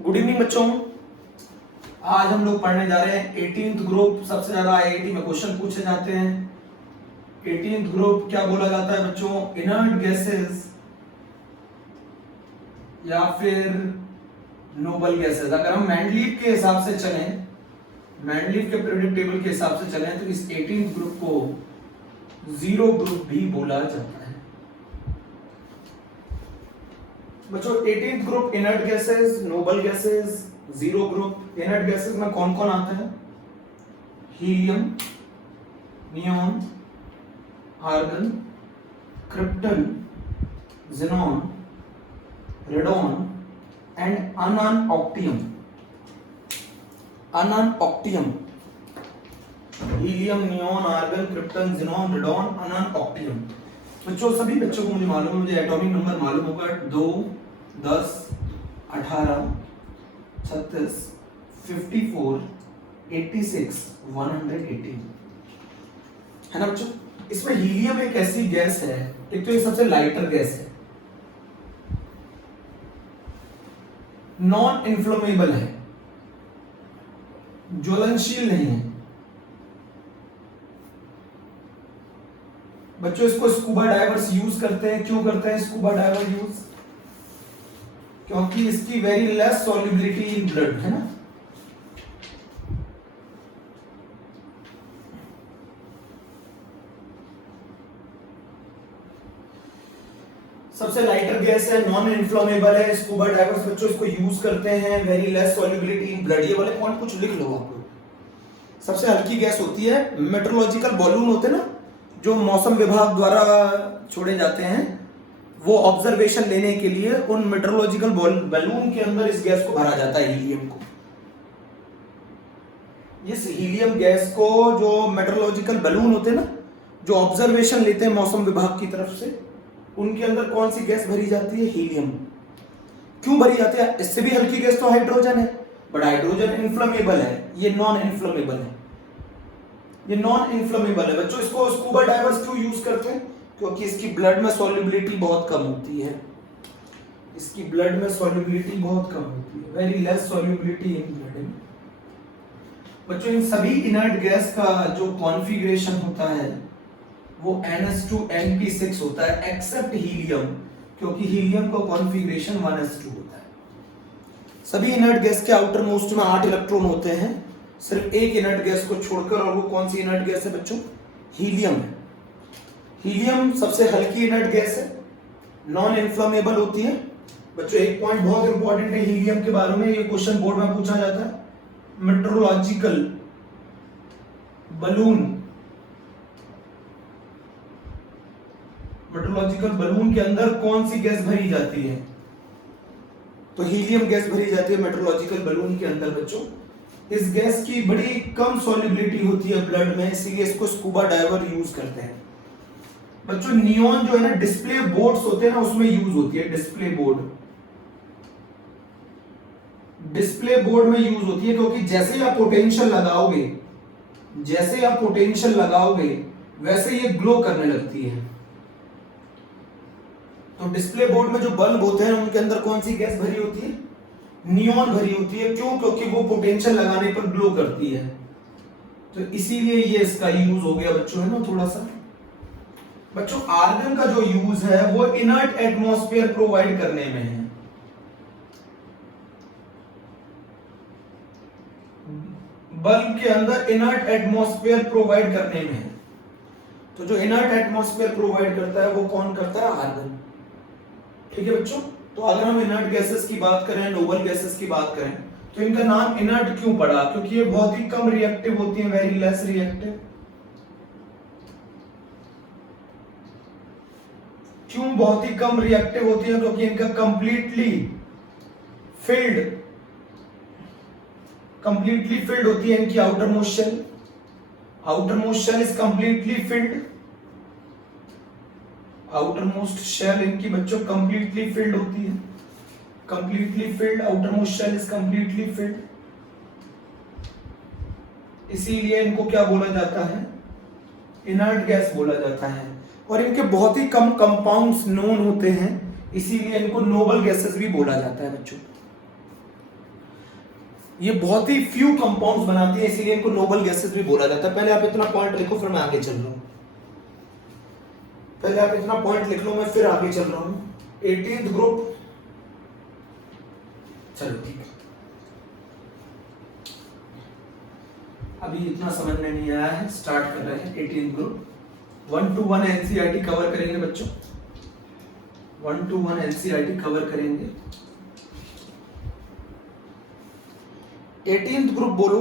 Good evening बच्चों। आज हम लोग पढ़ने जा रहे हैं 18th ग्रुप। सबसे ज्यादा आईआईटी में क्वेश्चन पूछे जाते हैं। 18th ग्रुप क्या बोला जाता है बच्चों? इनर्ट गैसेस या फिर नोबल गैसेस। अगर हम मैंडलीव के हिसाब से चलें, मैंडलीव के पीरियोडिक टेबल के हिसाब से चलें तो इस 18th ग्रुप को जीरो ग्रुप भी बोला जाता है बच्चों। 18th group inert gases, noble gases, zero group. Inert gases में कौन कौन आता है? Helium, neon, argon, krypton, xenon, radon and ununoctium. Ununoctium, helium, neon, argon, krypton, xenon, radon, ununoctium. बच्चों सभी बच्चों को मुझे मालूम है, मुझे एटॉमिक नंबर मालूम होगा 2, 10, 18, 36, 54, 86, 118 है ना बच्चों। इसमें हीलियम एक ऐसी गैस है, एक तो ये सबसे लाइटर गैस है, नॉन इन्फ्लेमेबल है, ज्वलनशील नहीं है बच्चों। इसको स्कूबा डाइवर्स यूज करते हैं। क्यों करते हैं स्कूबा डाइवर यूज? क्योंकि इसकी very less solubility in blood है ना। सबसे लाइटर गैस है, नॉन इन्फ्लेमेबल है। स्कूबा डाइवर्स बच्चों इसको यूज करते हैं। Very less solubility in blood. ये वाले पॉइंट कुछ लिख लो आप लोग। सबसे हल्की गैस होती है। मेट्रोलॉजिकल बॉलून होते हैं ना, जो मौसम विभाग द्वारा छोड़े जाते हैं, वो ऑब्जर्वेशन लेने के लिए उन मेट्रोलॉजिकल बैलून के अंदर इस गैस को भरा जाता है, हीलियम को। इस हीलियम गैस को जो मेट्रोलॉजिकल बैलून होते हैं ना, जो ऑब्जर्वेशन लेते हैं मौसम विभाग की तरफ से, उनके अंदर कौन सी गैस भरी जाती है? हीलियम। क्यों भरी जाती है? इससे भी हल्की गैस तो हाइड्रोजन है, बट हाइड्रोजन इन्फ्लेमेबल है, ये नॉन इन्फ्लेमेबल है। ये नॉन इन्फ्लेमेबल है बच्चों। इसको स्कूबा डाइवर्स क्यों यूज करते हैं? क्योंकि इसकी ब्लड में सॉल्युबिलिटी बहुत कम होती है। इसकी ब्लड में सॉल्युबिलिटी बहुत कम होती है, very less solubility in blood. बच्चों इन सभी इनर्ट गैस का जो कॉन्फ़िगरेशन होता है वो NH2NP6 होता है, एक्सेप्ट हीलियम, क्योंकि हीलियम का कॉन्फ़िगरेशन 1s2 होता है। सभी इनर्ट गैस के आउटर मोस्ट में 8 इलेक्ट्रॉन होते हैं, सिर्फ एक इनर्ट गैस को छोड़कर, और वो कौन सी इनर्ट गैस है बच्चों? हीलियम है। हीलियम सबसे हल्की इनर्ट गैस है, नॉन इन्फ्लेमेबल होती है बच्चों। एक पॉइंट बहुत इंपॉर्टेंट है हीलियम के बारे में, ये क्वेश्चन बोर्ड में पूछा जाता है। मेट्रोलॉजिकल बलून, मेट्रोलॉजिकल बलून के अंदर कौन सी गैस भरी जाती है? तो हीलियम गैस भरी जाती है मेट्रोलॉजिकल बलून के अंदर बच्चों। इस गैस की बड़ी कम सॉल्युबिलिटी होती है ब्लड में, इसलिए इसको स्कूबा डाइवर यूज करते हैं बच्चों। नियॉन जो है ना, डिस्प्ले बोर्ड्स होते हैं ना, उसमें यूज होती है। डिस्प्ले बोर्ड, डिस्प्ले बोर्ड में यूज होती है, क्योंकि जैसे ही आप पोटेंशियल लगाओगे, जैसे आप पोटेंशियल लगाओगे वैसे ये ग्लो करने लगती है। तो डिस्प्ले बोर्ड में जो बल्ब होते हैं उनके अंदर कौन सी गैस भरी होती है? नियॉन भरी होती है। क्यों? क्योंकि वो पोटेंशियल लगाने पर ग्लो करती है। तो इसीलिए ये इसका यूज हो गया बच्चों, है ना थोड़ा सा। बच्चों आर्गन का जो यूज है वो इनर्ट एटमॉस्फेयर प्रोवाइड करने में है। बल्ब के अंदर इनर्ट एटमॉस्फेयर प्रोवाइड करने में है। तो जो इनर्ट एटमॉस्फेयर प्रोवाइड करता है वो कौन करता है? आर्गन। ठीक है बच्चों। तो अगर हम इनर्ट गैसेस की बात करें, नोबल गैसेस की बात करें, तो इनका नाम इनर्ट क्यों पड़ा? क्योंकि ये बहुत ही कम रिएक्टिव होती हैं, वेरी लेस रिएक्टिव। क्यों बहुत ही कम रिएक्टिव होती है? क्योंकि इनका कंप्लीटली फिल्ड होती है इनकी outermost shell. Outermost shell is completely filled. Outermost shell इनकी बच्चों कंप्लीटली फिल्ड होती है। Completely filled, outermost shell is completely filled. इसीलिए इनको क्या बोला जाता है? इनर्ट गैस बोला जाता है। और इनके बहुत ही कम कंपाउंड्स नोन होते हैं, इसीलिए इनको नोबल गैसेस भी बोला जाता है बच्चों। ये बहुत ही फ्यू कंपाउंड्स बनाती है, इसीलिए इनको नोबल गैसेस भी बोला जाता है। पहले आप इतना पॉइंट लिखो, फिर मैं आगे चल रहा हूं। पहले आप इतना पॉइंट लिख लो, मैं फिर आगे चल रहा हूं। 18th ग्रुप, चलो ठीक है, अभी इतना समझ में नहीं आया है, स्टार्ट कर रहे हैं। 18th group 1 to 1 NCERT cover करेंगे बच्चों, 1 to 1 एनसीईआरटी कवर करेंगे। 18th ग्रुप बोलो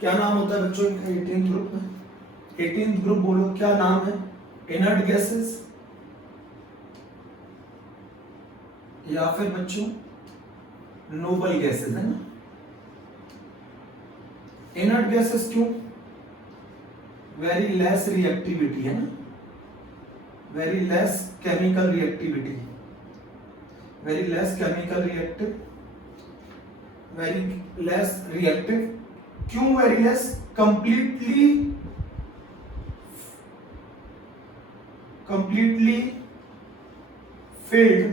क्या नाम होता है बच्चों इनका? 18th ग्रुप में 18th ग्रुप बोलो क्या नाम है? इनर्ट गैसेस या फिर बच्चों नोबल गैसेस, है ना? इनर्ट गैसेस क्यों? वेरी लेस रिएक्टिविटी, है ना? Very less chemical reactivity, very less chemical reactive, very less reactive. क्यों very less? Completely filled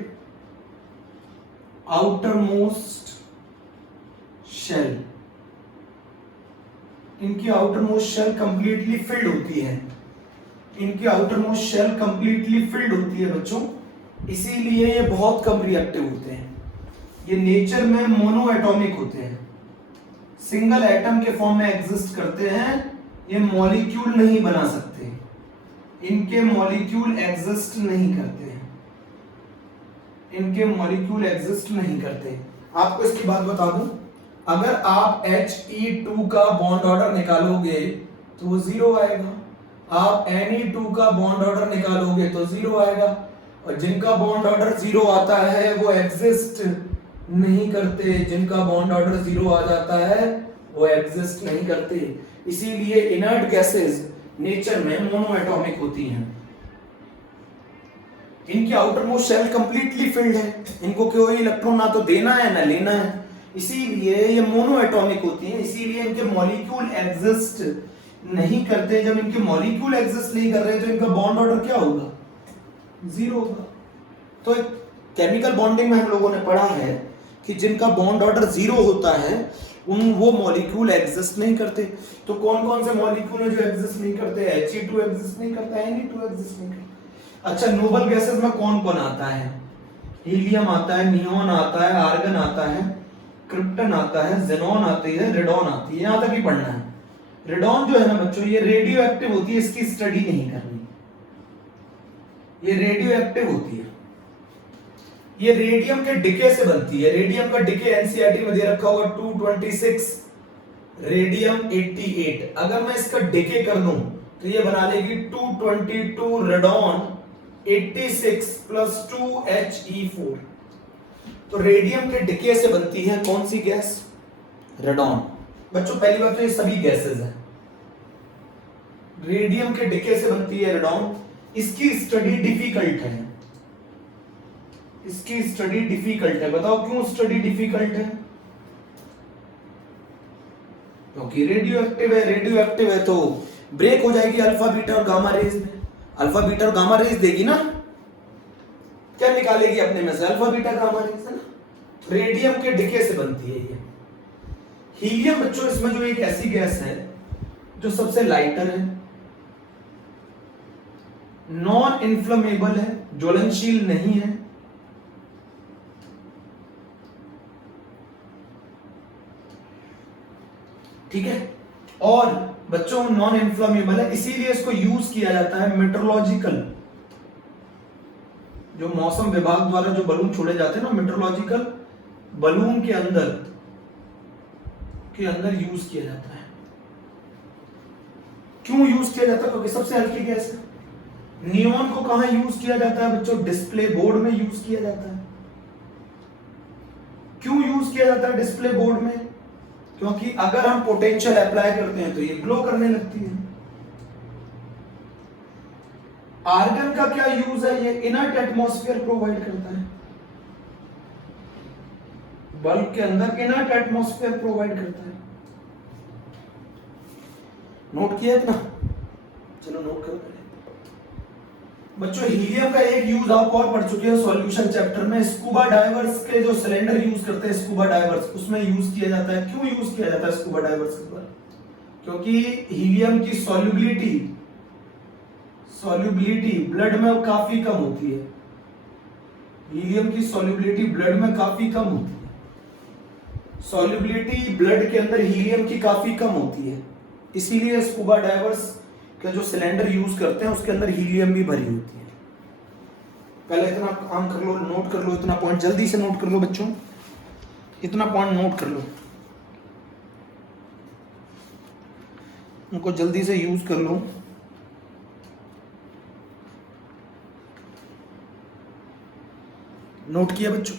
outermost shell, इनकी outermost shell completely filled होती है, इनकी outermost shell completely filled होती है बच्चों, इसीलिए ये बहुत कम रिएक्टिव होते हैं। ये नेचर में मोनो एटॉमिक होते हैं, सिंगल एटम के फॉर्म में एग्जिस्ट करते हैं, ये मॉलिक्यूल नहीं बना सकते, इनके मॉलिक्यूल एग्जिस्ट नहीं करते, इनके मॉलिक्यूल एग्जिस्ट नहीं करते। आपको इसकी बात बता दूं, अगर आप He2 का बॉन्ड ऑर्डर निकालोगे तो वो 0 आएगा, आप Ne2 का बॉन्ड ऑर्डर निकालोगे तो 0 आएगा, और जिनका बॉन्ड ऑर्डर 0 आता है वो एग्जिस्ट नहीं करते, जिनका बॉन्ड ऑर्डर 0 आ जाता है वो एग्जिस्ट नहीं करते। इसीलिए इनर्ट गैसेस नेचर में मोनो एटॉमिक होती हैं, इनकी outermost shell completely filled है, इनको कोई इलेक्ट्रॉन ना तो देना है ना लेना है, इसीलिए ये मोनो एटॉमिक होती हैं, इसीलिए इनके मॉलिक्यूल एग्जिस्ट नहीं करते। जब इनके मॉलिक्यूल एग्जिस्ट नहीं कर रहे तो इनका बॉन्ड ऑर्डर क्या होगा? 0 होगा। तो केमिकल बॉन्डिंग में हम लोगों ने पढ़ा है कि जिनका बॉन्ड ऑर्डर 0 होता है वो मॉलिक्यूल एग्जिस्ट नहीं करते। तो कौन कौन से मॉलिक्यूल है जो एग्जिस्ट नहीं करते? He2 एग्जिस्ट नहीं करता, Ne2 एग्जिस्ट नहीं करता। अच्छा, नोबल गैसेस में कौन कौन आता है? हीलियम आता है, नियोन आता है, आर्गन आता है, क्रिप्टन आता है, जेनॉन आती है, रेडॉन आती है, यहां तक ही पढ़ना है। रेडॉन जो है ना बच्चों, ये रेडियो एक्टिव होती है, इसकी स्टडी नहीं करनी, ये रेडियो एक्टिव होती है, ये रेडियम के डिके से बनती है। रेडियम का डिके एनसीईआरटी में दे रखा होगा 226, रेडियम 88। अगर मैं इसका डिके कर दूं तो ये बना लेगी 222 रेडॉन 86 प्लस 2He4। तो रेडियम के डिके से बनती है कौन सी गैस? रेडॉन। बच्चों पहली बात तो ये सभी गैसेस हैं, रेडियम के डिके से बनती है रेडॉन। इसकी स्टडी डिफिकल्ट है, इसकी स्टडी डिफिकल्ट है। बताओ क्यों स्टडी डिफिकल्ट है? क्योंकि रेडियो एक्टिव है, रेडियो एक्टिव है तो ब्रेक हो जाएगी अल्फा बीटा और गामा रेज में। अल्फा बीटा और गामा रेज देगी ना, क्या निकालेगी अपने में से? अल्फा बीटा गामा रेज, है ना। रेडियम के डिके से बनती है ये। हीलियम बच्चों इसमें जो एक ऐसी गैस है जो सबसे लाइटर है, नॉन इन्फ्लेमेबल है, ज्वलनशील नहीं है, ठीक है, और बच्चों नॉन इन्फ्लेमेबल है, इसीलिए इसको यूज किया जाता है मेट्रोलॉजिकल, जो मौसम विभाग द्वारा जो बलून छोड़े जाते हैं ना, मेट्रोलॉजिकल बलून के अंदर यूज किया जाता है। क्यों यूज किया जाता है? क्योंकि सबसे हल्की गैस है। नियोन को कहां यूज किया जाता है बच्चों? डिस्प्ले बोर्ड में यूज किया जाता है। क्यों यूज किया जाता है डिस्प्ले बोर्ड में? क्योंकि अगर हम पोटेंशियल अप्लाई करते हैं तो ये ग्लो करने लगती है। आर्गन का क्या यूज है? ये इनर्ट एटमॉस्फेयर प्रोवाइड करता है, बल्ब के अंदर इनर्ट एटमॉस्फेयर प्रोवाइड करता है। नोट किया इतना? चलो नोट करो। बच्चों हीलियम का एक यूज आप और पढ़ चुके हैं सॉल्यूशन चैप्टर में, स्कूबा डाइवर्स के जो सिलेंडर यूज करते हैं स्कूबा डाइवर्स, उसमें यूज किया जाता है। क्यों यूज किया जाता है स्कूबा डाइवर्स के द्वारा? क्योंकि हीलियम की सॉल्युबिलिटी ब्लड में काफी कम होती है। हीलियम की सॉल्युबिलिटी ब्लड में काफी कम होती है। सॉल्युबिलिटी ब्लड के अंदर हीलियम की काफी कम होती है, इसीलिए स्कूबा डाइवर्स का जो सिलेंडर यूज करते हैं उसके अंदर हीलियम भी भरी होती है। पहले इतना काम कर लो, नोट कर लो, इतना पॉइंट जल्दी से नोट कर लो बच्चों, इतना पॉइंट नोट कर लो, उनको जल्दी से यूज कर लो। नोट किया बच्चों?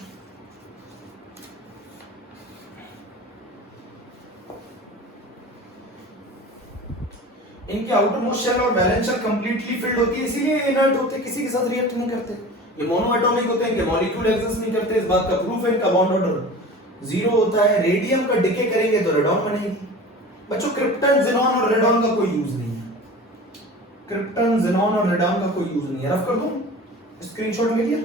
इनके आउटर मोस्ट शेल और बैलेंस शेल कंप्लीटली फिल्ड होती है, इसीलिए इनर्ट होते हैं, किसी के साथ रिएक्ट नहीं करते। ये मोनोएटॉमिक होते हैं, इनके मॉलिक्यूल एक्सेस नहीं करते, इस बात का प्रूफ है। इनका बॉन्ड ऑर्डर 0 होता है। रेडियम का डिके करेंगे तो रेडॉन बनेगी। बच्चों क्रिप्टन, ज़ेनॉन और रेडॉन का कोई यूज नहीं है। क्रिप्टन, ज़ेनॉन और रेडॉन का कोई यूज नहीं है। रफ कर दूं, स्क्रीनशॉट ले लिया?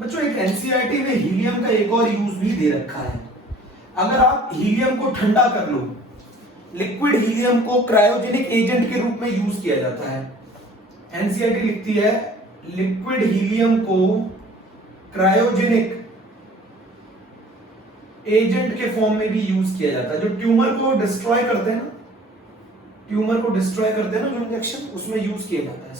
बच्चों एक एनसीईआरटी में हीलियम का एक और यूज भी दे रखा है। अगर आप हीलियम को ठंडा कर लो, लिक्विड हीलियम को क्रायोजेनिक एजेंट के रूप में यूज किया जाता है। एनसीईआरटी लिखती है लिक्विड हीलियम को क्रायोजेनिक एजेंट के फॉर्म में भी यूज किया जाता है। जो ट्यूमर को डिस्ट्रॉय करते हैं ना, ट्यूमर को डिस्ट्रॉय करते हैं ना जो इंजेक्शन, उसमें यूज किया जाता है।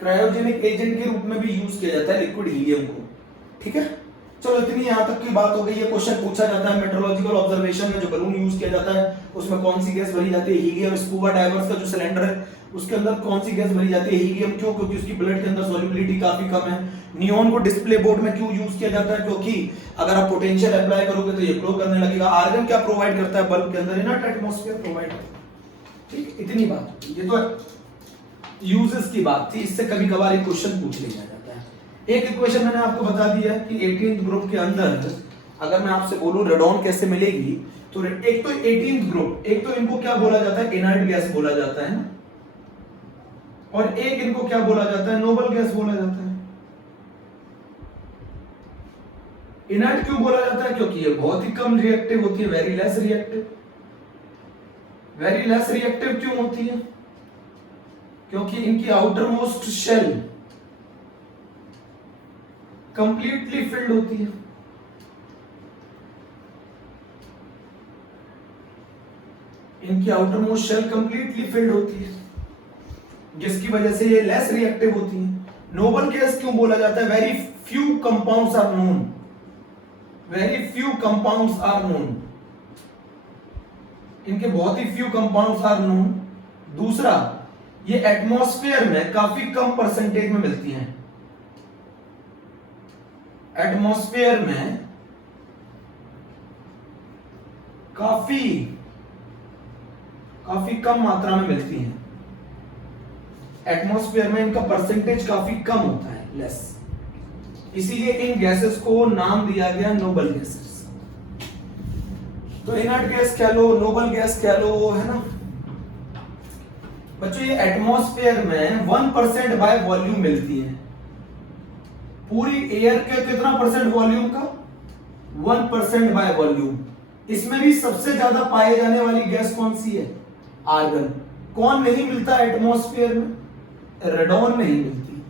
क्रायोजेनिक एजेंट के रूप में भी यूज किया जाता है लिक्विड हीलियम को। ठीक है, चलो इतनी यहां तक की बात हो गई। ये क्वेश्चन पूछा जाता है मेट्रोलॉजिकल ऑब्जर्वेशन में, जो बलून यूज किया जाता है उसमें कौन सी गैस भरी जाती है? हीलियम। स्कूबा डाइवर्स का जो सिलेंडर है उसके अंदर कौन सी गैस भरी जाती है? हीलियम। क्यों? क्योंकि उसकी ब्लड के अंदर सॉल्युबिलिटी काफी कम है। नियॉन को डिस्प्ले बोर्ड में क्यों यूज किया जाता है? क्योंकि अगर आप पोटेंशियल अप्लाई करोगे तो ये ग्लो करने लगेगा। आर्गन क्या प्रोवाइड करता है बल्ब के अंदर? इनर्ट एटमॉस्फेयर प्रोवाइड करता है। ठीक, इतनी बात। ये तो यूजेस की बात थी, इससे कभी कभार एक क्वेश्चन पूछ लिया जाता है। एक इक्वेशन मैंने आपको बता दिया है कि 18th ग्रुप के अंदर अगर मैं आपसे बोलूं रेडॉन कैसे मिलेगी, तो एक तो 18th ग्रुप, एक तो इनको क्या बोला जाता है? इनर्ट गैस बोला जाता है ना, और एक इनको क्या बोला जाता है? नोबल गैस बोला जाता है। इनर्ट क्यों बोला जाता है? क्योंकि ये बहुत ही कम रिएक्टिव होती है, very less reactive. Very less reactive क्यों होती है? क्योंकि इनकी outermost shell completely filled होती है। इनकी outermost shell completely filled होती है, जिसकी वजह से ये लेस रिएक्टिव होती है। नोबल गैस क्यों बोला जाता है? Very few compounds are known, very few compounds are known, इनके बहुत ही फ्यू कंपाउंड्स आर नोन। दूसरा, ये एटमॉस्फेयर में काफी कम परसेंटेज में मिलती हैं। एटमॉस्फेयर में काफी कम मात्रा में मिलती हैं। एटमॉस्फेयर में इनका परसेंटेज काफी कम होता है, लेस। इसीलिए इन गैसेस को नाम दिया गया नोबल गैसेस। तो इनर्ट गैस कह लो, नोबल गैस कह लो, है ना बच्चों। ये एटमॉस्फेयर में 1% बाय वॉल्यूम मिलती है। पूरी एयर के कितना परसेंट वॉल्यूम का? 1% बाय वॉल्यूम। इसमें भी सबसे ज्यादा पाए जाने वाली गैस कौन सी है? आर्गन। कौन नहीं मिलता एटमॉस्फेयर में? रेडॉन नहीं मिलती,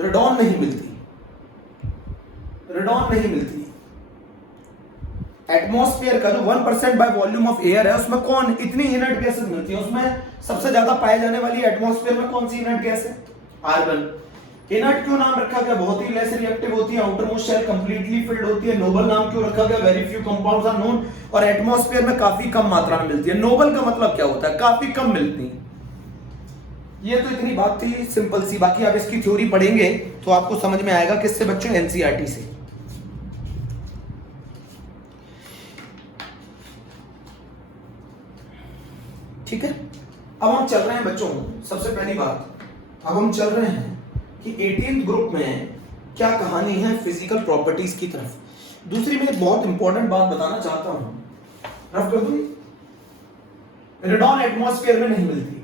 रेडॉन नहीं मिलती, रेडॉन नहीं मिलती। एटमॉस्फेयर का जो 1% बाय वॉल्यूम ऑफ एयर है उसमें कौन इतनी इनर्ट गैसेस मिलती है? उसमें सबसे ज्यादा पाए जाने वाली एटमॉस्फेयर में कौन सी इनर्ट गैस है? आर्गन। इनर्ट क्यों नाम रखा गया? बहुत ही लेस रिएक्टिव होती है, outermost shell completely filled होती है। नोबल नाम क्यों रखा गया? Very few compounds are known, और एटमॉस्फेयर में काफी कम मात्रा में मिलती है। नोबल का मतलब क्या होता है? काफी कम मिलती है। ये तो इतनी बात थी सिंपल सी। बाकी आप इसकी थ्योरी पढ़ेंगे तो आपको समझ में आएगा। किससे बच्चों? एनसीईआरटी से। ठीक है, अब हम चल रहे हैं बच्चों, सबसे पहली बात, अब हम चल रहे हैं कि 18th ग्रुप में क्या कहानी है फिजिकल प्रॉपर्टीज की तरफ। दूसरी मैं एक बहुत इंपॉर्टेंट बात बताना चाहता हूं रफ कर दूंगी। रेडॉन एटमॉस्फेयर में नहीं मिलती।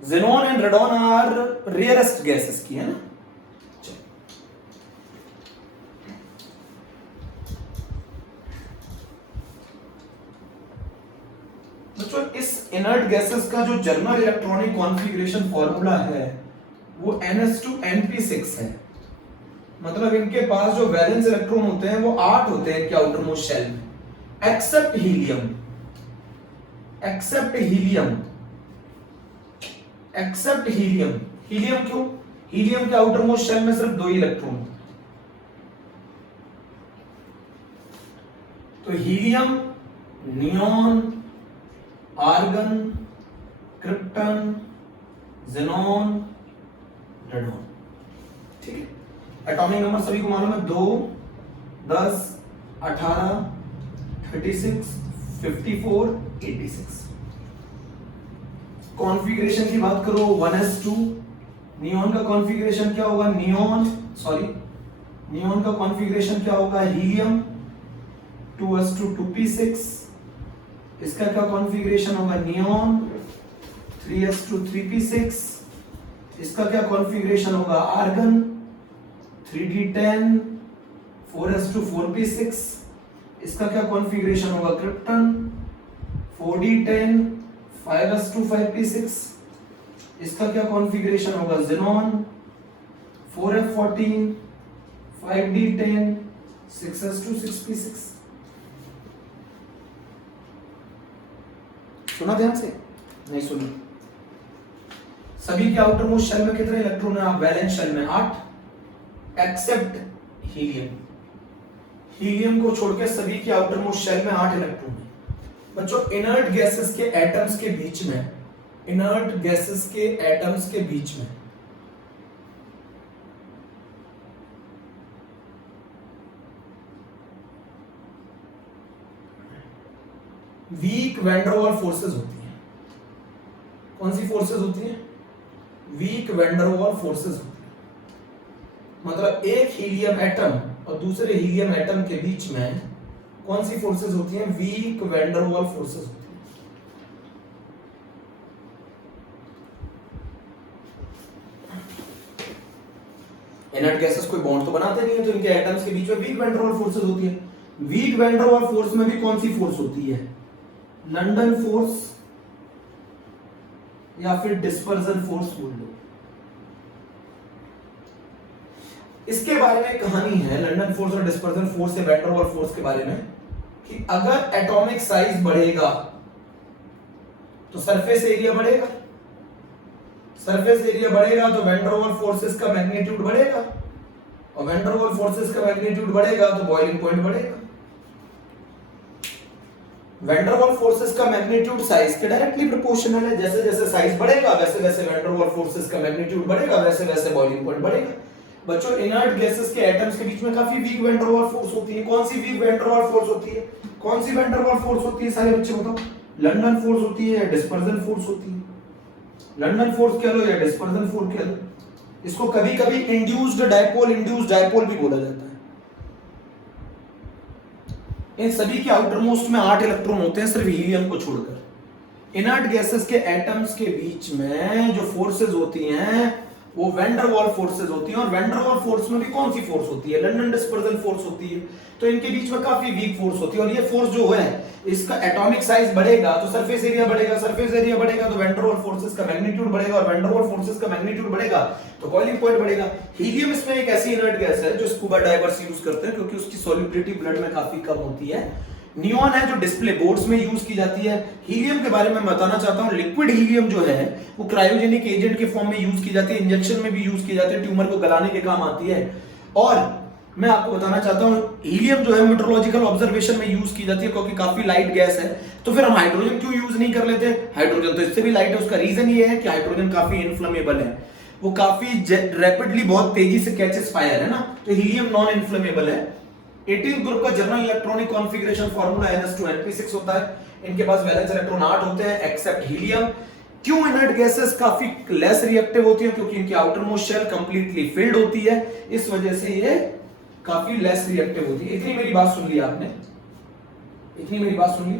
Xenon and radon are rarest gases की, है ना। बच्चों इस इनर्ट गैसेस का जो जर्नल इलेक्ट्रॉनिक कॉन्फ़िगरेशन फॉर्मूला है वो NH2NP6 है। मतलब इनके पास जो वैलेंस इलेक्ट्रॉन होते हैं वो 8 होते हैं क्या आउटर मोस्ट शेल में, except helium. Except helium, except helium. Helium क्यों? हीलियम के आउटर मोस्ट शेल में सिर्फ 2 ही इलेक्ट्रॉन। तो helium, neon, argon, krypton, xenon, radon. ठीक है। एटॉमिक नंबर सभी को मालूम है, 2, 10, 18, 36, 54, 86। कॉन्फ़िगरेशन की बात करो 1s2। नियॉन का कॉन्फ़िगरेशन क्या होगा? नियॉन का कॉन्फ़िगरेशन क्या होगा? Helium 2s2 2p6। इसका क्या कॉन्फ़िगरेशन होगा? Neon 3s2 3p6। इसका क्या कॉन्फ़िगरेशन होगा? Argon 3d10 4s2 4p6। इसका क्या कॉन्फ़िगरेशन होगा? Krypton 4d10 5s2 5p6। इसका क्या कॉन्फ़िगरेशन होगा? Xenon 4f14 5d10 6s2 6p6। सुना ध्यान से? नहीं सुना? सभी के आउटर मोस्ट शेल में कितने इलेक्ट्रॉन है? वैलेंस शेल में 8, एक्सेप्ट हीलियम। हीलियम को छोड़कर सभी के आउटर मोस्ट शेल में 8 इलेक्ट्रॉन है। बच्चों इनर्ट गैसेस के एटम्स के बीच में, इनर्ट गैसेस के एटम्स के बीच में weak van der Waals forces होती हैं। कौन सी फोर्सेस होती हैं? Weak van der Waals forces होती हैं। मतलब एक हीलियम एटम और दूसरे हीलियम एटम के बीच में कौन सी फोर्सेस होती हैं? Weak van der Waals forces होती हैं। इनर्ट गैसेस कोई बॉन्ड तो बनाते नहीं है, तो इनके एटम्स के बीच में weak van der Waals forces होती है। Weak van der Waals force में भी कौन सी फोर्स होती है? लंडन फोर्स या फिर डिस्पर्जन फोर्स बोल लो। इसके बारे में कहानी है लंडन फोर्स और डिस्पर्जन फोर्स से वैन डर वाल्स फोर्स के बारे में कि अगर एटॉमिक साइज बढ़ेगा तो सरफेस एरिया बढ़ेगा, सरफेस एरिया बढ़ेगा तो वैन डर वाल्स फोर्सेस का मैग्नीट्यूड बढ़ेगा, और वैन डर वाल्स फोर्सेस का मैग्नीट्यूड बढ़ेगा तो बॉइलिंग पॉइंट बढ़ेगा। वैन डर वाल्स फोर्सेस का मैग्नीट्यूड साइज के डायरेक्टली प्रोपोर्शनल है। जैसे जैसे साइज बढ़ेगा वैसे वैसे वैन डर वाल्स फोर्सेस का मैग्नीट्यूड बढ़ेगा, वैसे वैसे बॉइलिंग पॉइंट बढ़ेगा। बच्चों इनर्ट गैसेस के एटम्स के बीच में काफी weak van der Waals force होती है। कौन सी weak van der Waals force होती है? कौन सी वैन डर वाल्स फोर्स होती है? सारे बच्चे बताओ। लंडन फोर्स होती है या डिस्पर्जन फोर्स होती है? लंडन फोर्स कह लो या डिस्पर्जन फोर्स कह लो। इसको कभी-कभी इंड्यूस्ड डायपोल भी बोला जाता है। इन सभी के आउटर मोस्ट में 8 इलेक्ट्रॉन होते हैं सिर्फ हीलियम को छोड़कर। इनर्ट गैसेस के एटम्स के बीच में जो फोर्सेस होती हैं वो वैन डर वाल्स फोर्सेस होती हैं, और वैन डर वाल्स फोर्स में भी कौन सी फोर्स होती है? लंडन डिस्पर्जन फोर्स होती है। तो इनके बीच में काफी वीक फोर्स होती है, और ये फोर्स जो है इसका एटॉमिक साइज बढ़ेगा तो सरफेस एरिया बढ़ेगा, सरफेस एरिया बढ़ेगा तो वैन डर वाल्स फोर्सेस का मैग्नीट्यूड बढ़ेगा, और वैन डर वाल्स फोर्सेस का मैग्नीट्यूड बढ़ेगा तो बॉइलिंग पॉइंट बढ़ेगा। हीलियम इसमें एक ऐसी इनर्ट गैस है जो स्कूबा डाइवर्स यूज करते हैं क्योंकि उसकी सॉल्युबिलिटी ब्लड में काफी कम होती है। नियॉन है जो डिस्प्ले बोर्ड्स में यूज की जाती है। हीलियम के बारे में बताना चाहता हूं, लिक्विड हीलियम जो है वो क्रायोजेनिक एजेंट के फॉर्म में यूज की जाती है, इंजेक्शन में भी यूज की जाती है, ट्यूमर को गलाने के काम आती है। और मैं आपको बताना चाहता हूं हीलियम जो है मेट्रोलॉजिकल ऑब्जर्वेशन में यूज की जाती है क्योंकि काफी लाइट गैस है। तो फिर हम हाइड्रोजन क्यों यूज नहीं कर लेते? हाइड्रोजन तो इससे भी लाइट है। उसका रीजन ये है कि हाइड्रोजन काफी इनफ्लेमेबल है, वो काफी रैपिडली बहुत तेजी से कैचेस फायर है ना, तो हीलियम नॉन इनफ्लेमेबल है। 18 ग्रुप का general electronic configuration formula NH2NP6 होता है। इनके पास वैलेंस इलेक्ट्रॉन 8 होते हैं एक्सेप्ट हीलियम। क्यों इनर्ट गैसेस काफी लेस रिएक्टिव होती है? क्योंकि इनकी outermost shell completely filled होती है, इस वजह से ये काफी लेस रिएक्टिव होती है। इतनी मेरी बात सुन ली आपने। इतनी मेरी बात सुन ली।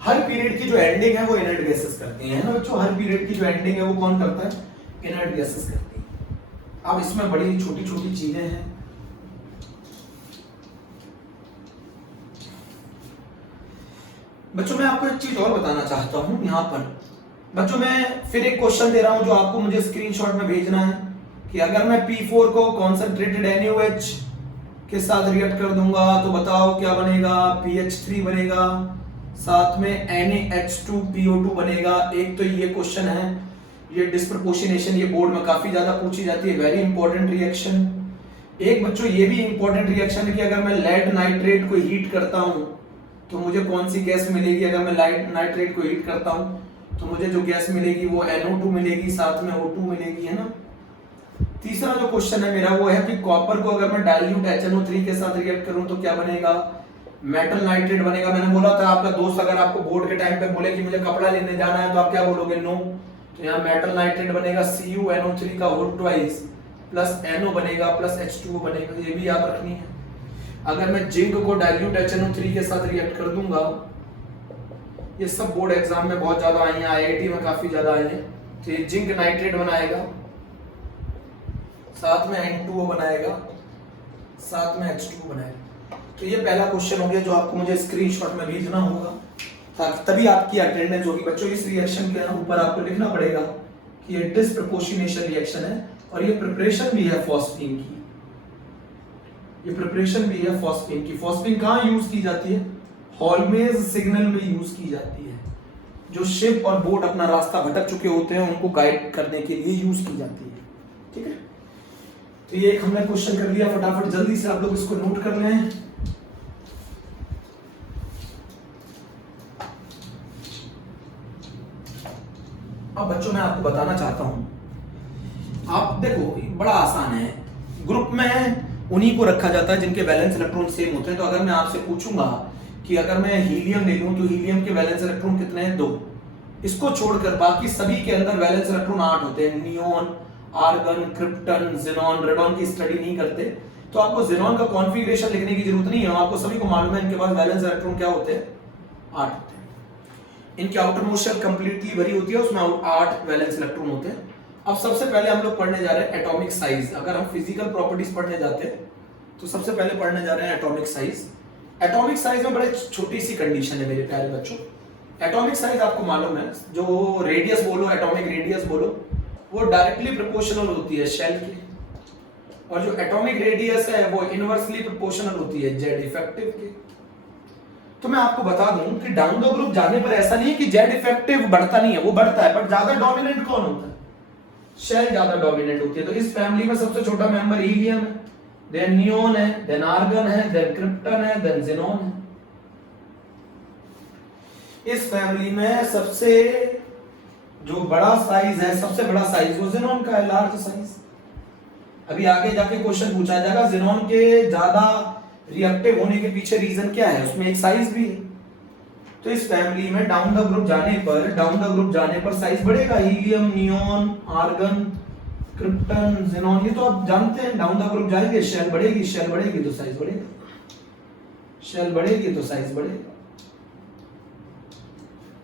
हर पीरियड की जो एंडिंग है वो इनर्ट गैसेस करती है ना बच्चों, हर पीरियड की जो एंडिंग है वो कौन करता है? इनर्ट गैसेस करती है। अब इसमें बड़ी छोटी छोटी चीजें हैं। बच्चों मैं आपको एक चीज और बताना चाहता हूं यहाँ पर। बच्चों मैं फिर एक क्वेश्चन दे रहा हूं जो आपको मुझे स्क्रीनशॉट में भेजना है कि अगर मैं P4 को कॉन्सेंट्रेटेड NaOH के साथ रिएक्ट कर दूंगा तो बताओ क्या बनेगा? PH3 बनेगा, साथ में NaH2PO2 बनेगा। एक तो ये क्वेश्चन है, ये डिस्प्रपोर्शनेशन, ये बोर्ड में काफी ज्यादा पूछी जाती है, वेरी इंपॉर्टेंट रिएक्शन। एक बच्चों ये भी इंपॉर्टेंट रिएक्शन है कि अगर मैं लेड नाइट्रेट को हीट करता हूं तो मुझे कौन सी गैस मिलेगी? अगर मैं लेड नाइट्रेट को हीट करता हूं तो मुझे जो गैस मिलेगी वो NO2 मिलेगी, साथ में O2 मिलेगी, है ना। तीसरा जो क्वेश्चन है मेरा वो है कि कॉपर को अगर मैं डाइल्यूट HNO3 के साथ रिएक्ट करूं तो क्या बनेगा? मेटल नाइट्रेट बनेगा। मैंने बोला था आपका दोस्त अगर आपको बोर्ड के टाइम पे बोले कि मुझे कपड़ा लेने जाना है तो आप क्या बोलोगे? नो। तो यहाँ मेटल नाइट्रेट बनेगा CuNO3 का होल ट्वाइस प्लस NO बनेगा प्लस H2O बनेगा, ये भी याद रखनी है। अगर मैं जिंक को डाइल्यूट HNO3 के साथ रिएक्ट कर दूंगा, ये सब बोर्ड एग्जाम में बहुत ज्यादा आई हैं, IIT में काफी ज्यादा आई हैं। तो ये जिंक नाइट्रेट बनाएगा, साथ में N2O बनाएगा, साथ में H2O बनाएगा। तो ये पहला क्वेश्चन हो गया जो आपको मुझे स्क्रीनशॉट में भेजना होगा ताकि तभी आपकी अटेंडेंस होगी। बच्चों इस रिएक्शन के ऊपर आपको लिखना पड़ेगा कि ये डिस्प्रपोर्शनेशन रिएक्शन है और ये प्रिपरेशन भी है फॉस्फीन की, ये प्रिपरेशन भी है फॉस्फीन की। फॉस्फीन कहाँ यूज की जाती है? हॉलमेज सिग्नल में यूज की जाती है। जो शिप और बोट अपना रास्ता भटक चुके होते हैं उनको गाइड करने के लिए यूज की जाती है, ठीक है। तो ये एक हमने क्वेश्चन कर लिया, फटाफट जल्दी से आप लोग इसको नोट कर लें। अब बच्चों मैं आपको बताना चाहता हूं, आप देखो बड़ा आसान है, ग्रुप में उन्हीं को रखा जाता है जिनके वैलेंस इलेक्ट्रॉन सेम होते हैं। तो अगर मैं आपसे पूछूंगा कि अगर मैं हीलियम ले लूं तो हीलियम के वैलेंस इलेक्ट्रॉन कितने हैं? 2। इसको छोड़कर बाकी सभी के अंदर वैलेंस इलेक्ट्रॉन 8 होते हैं। Neon, argon, krypton, xenon, radon की स्टडी नहीं करते तो आपको ज़ेनॉन का कॉन्फ़िगरेशन लिखने की जरूरत नहीं है, आपको सभी को मालूम है इनके पास वैलेंस इलेक्ट्रॉन क्या होते हैं? 8 होते हैं। इनकी आउटर मोस्ट शेल कंप्लीटली भरी होती है, उसमें 8 वैलेंस इलेक्ट्रॉन होते हैं। अब सबसे पहले हम लोग पढ़ने जा रहे हैं एटॉमिक साइज। अगर हम फिजिकल प्रॉपर्टीज पढ़ने जाते हैं तो सबसे पहले पढ़ने जा रहे हैं एटॉमिक साइज। एटॉमिक साइज में बड़े छोटी सी कंडीशन है मेरे प्यारे बच्चों। एटॉमिक साइज आपको मालूम है, जो रेडियस बोलो, एटॉमिक रेडियस बोलो, वो डायरेक्टली प्रोपोर्शनल होती है शेल के, और जो एटॉमिक रेडियस है वो इनवर्सली प्रोपोर्शनल होती है जेड इफेक्टिव के। तो मैं आपको बता दूं कि डाउन द ग्रुप जाने पर ऐसा नहीं है कि जेड इफेक्टिव बढ़ता नहीं है, वो बढ़ता है, पर ज्यादा डोमिनेंट कौन होता है? शेल ज्यादा डोमिनेंट होती है। तो इस फैमिली में सबसे छोटा मेंबर हीलियम है, देन नियोन है, देन आर्गन है, देन क्रिप्टन है, देन ज़ेनॉन है। इस फैमिली में सबसे जो बड़ा साइज है, सबसे बड़ा साइज वो ज़ेनॉन का है, लार्ज साइज। अभी आगे जाके क्वेश्चन पूछा जाएगा ज़ेनॉन के ज्यादा रिएक्टिव होने के पीछे रीजन क्या है, उसमें एक साइज भी है। तो इस फैमिली में डाउन द ग्रुप जाने पर साइज बढ़ेगा, helium, neon, argon, krypton, xenon, ये तो आप जानते हैं। डाउन द ग्रुप जाएंगे शेल बढ़ेगी, शेल बढ़ेगी तो साइज बढ़ेगा, शेल बढ़ेगी तो साइज बढ़ेगा,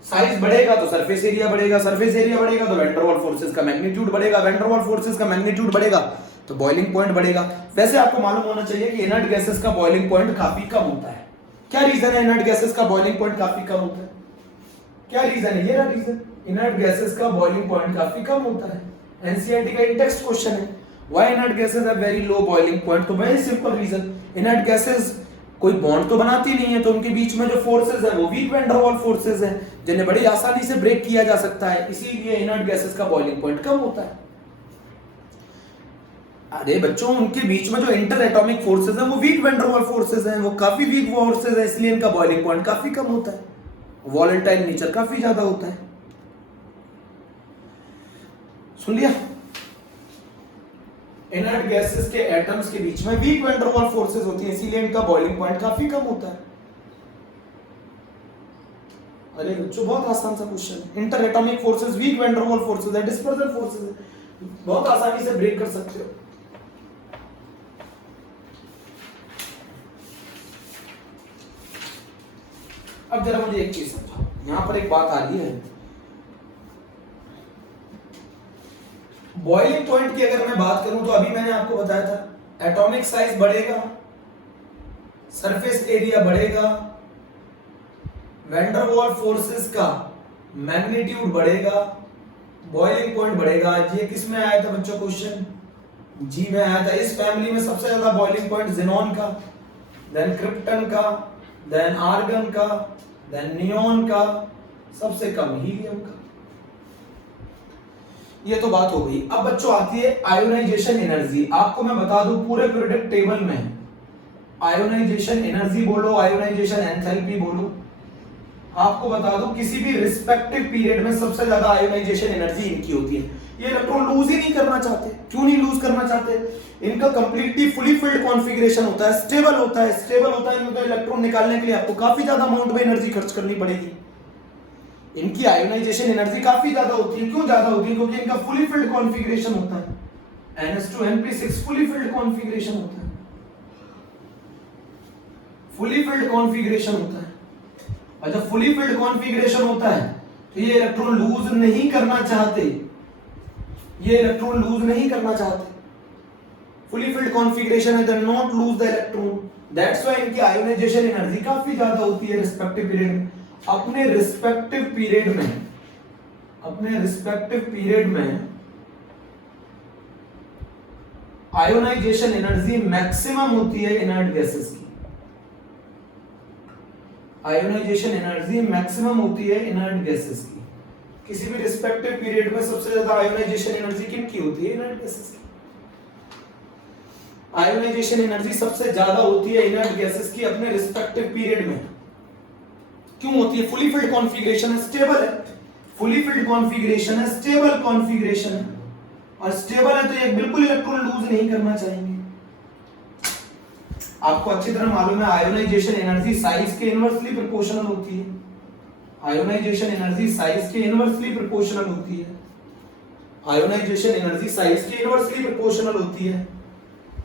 साइज बढ़ेगा तो सरफेस एरिया बढ़ेगा, सरफेस एरिया बढ़ेगा तो वैन डर वाल्स फोर्सेस का मैग्नीट्यूड बढ़ेगा, वैन डर वाल्स फोर्सेस का मैग्नीट्यूड बढ़ेगा तो बॉइलिंग पॉइंट बढ़ेगा। वैसे आपको मालूम होना चाहिए कि इनर्ट गैसेस का बॉइलिंग पॉइंट काफी कम होता है। क्या रीजन है इनर्ट गैसेस का बॉइलिंग पॉइंट काफी कम होता है? क्या रीजन है? ये रहा रीजन, इनर्ट गैसेस का बॉइलिंग पॉइंट काफी कम होता है। एनसीईआरटी का टेक्स्ट क्वेश्चन है, why inert gases have very low boiling point? तो very simple reason, inert gases कोई बॉन्ड तो बनाती नहीं है, तो उनके बीच में जो फोर्सेस है वो weak van der Waals forces हैं जिन्हें बड़ी आसानी से ब्रेक किया जा सकता है, इसीलिए इनर्ट गैसेस का बॉइलिंग पॉइंट कम होता है। अरे बच्चों, उनके बीच में जो इंटर एटॉमिक फोर्सेस हैं वो weak van der Waals forces हैं, वो काफी वीक फोर्सेस हैं, इसलिए इनका बॉइलिंग पॉइंट काफी कम होता है, वॉलेटाइल नेचर काफी ज्यादा होता है। सुन लिया? इनर्ट गैसेस के एटम्स के बीच में weak van der Waals forces होती है, इसीलिए इनका बॉइलिंग पॉइंट काफी कम होता है। अरे बच्चों, बहुत आसान सा क्वेश्चन है। Interatomic forces, weak van der Waals forces है, डिस्पर्जन फोर्सेस है, बहुत आसानी से ब्रेक कर सकते हो। अब जरा मुझे एक चीज समझाओ, यहां पर एक बात आ रही है, बॉइलिंग पॉइंट की अगर मैं बात करूं तो अभी मैंने आपको बताया था एटॉमिक साइज बढ़ेगा, सरफेस एरिया बढ़ेगा, वैन डर वाल फोर्सेस का मैग्नीट्यूड बढ़ेगा, बॉइलिंग पॉइंट बढ़ेगा। ये किस में आया था बच्चों क्वेश्चन? जी में आया था। इस फैमिली में सबसे ज्यादा बॉइलिंग पॉइंट ज़ेनॉन का, देन क्रिप्टन का, देन आर्गन का, देन नियोन का, सबसे कम हीलियम का। ये तो बात हो गई। अब बच्चों आती है आयोनाइजेशन एनर्जी। आपको मैं बता दूं पूरे पीरियोडिक टेबल में आयोनाइजेशन एनर्जी बोलो, आयोनाइजेशन एंथैल्पी बोलो, आपको बता दूं किसी भी रिस्पेक्टिव पीरियड में सबसे ज्यादा आयोनाइजेशन एनर्जी इनकी होती है। ये इलेक्ट्रॉन लूज ही नहीं करना चाहते। क्यों नहीं लूज करना चाहते? इनका कंप्लीटली फुली फिल्ड कॉन्फ़िगरेशन होता है, स्टेबल होता है। स्टेबल होता है इनका इलेक्ट्रॉन निकालने के लिए आपको काफी ज्यादा अमाउंट में एनर्जी खर्च करनी पड़ेगी। इनकी आयोनाइजेशन एनर्जी काफी ज्यादा होती है। क्यों ज्यादा होती है? क्योंकि इनका फुली फिल्ड कॉन्फ़िगरेशन होता है। NH2 फुली फिल्ड कॉन्फ़िगरेशन होता है, फुली फिल्ड कॉन्फ़िगरेशन होता है। और जब फुली फिल्ड कॉन्फ़िगरेशन होता है तो ये इलेक्ट्रॉन लूज नहीं करना चाहते, ये इलेक्ट्रॉन लूज नहीं करना चाहते। फुली फिल्ड कॉन्फ़िगरेशन है, they not lose the electron. That's why इनकी आयोनाइजेशन एनर्जी काफी ज्यादा होती है रिस्पेक्टिव पीरियड में। अपने रिस्पेक्टिव पीरियड में आयोनाइजेशन एनर्जी मैक्सिमम होती है इनर्ट गैसेस की। आयोनाइजेशन एनर्जी मैक्सिमम होती है इनर्ट गैसेस की। किसी भी रिस्पेक्टिव पीरियड में सबसे ज्यादा आयोनाइजेशन एनर्जी किनकी होती है? इनर्ट गैसेस की। आयोनाइजेशन एनर्जी सबसे ज्यादा होती है इनर्ट गैसेस की अपने रिस्पेक्टिव पीरियड में। क्यों होती है? फुली फिल्ड कॉन्फ़िगरेशन है, स्टेबल है। फुली फिल्ड कॉन्फ़िगरेशन है, स्टेबल कॉन्फ़िगरेशन है, और स्टेबल है तो ये बिल्कुल इलेक्ट्रॉन लूज नहीं करना चाहेंगे। आपको अच्छी तरह मालूम है आयोनाइजेशन एनर्जी साइज के इनवर्सली प्रोपोर्शनल होती है। आयोनाइजेशन एनर्जी साइज के इनवर्सली प्रोपोर्शनल होती है। आयोनाइजेशन एनर्जी साइज के इनवर्सली प्रोपोर्शनल होती है।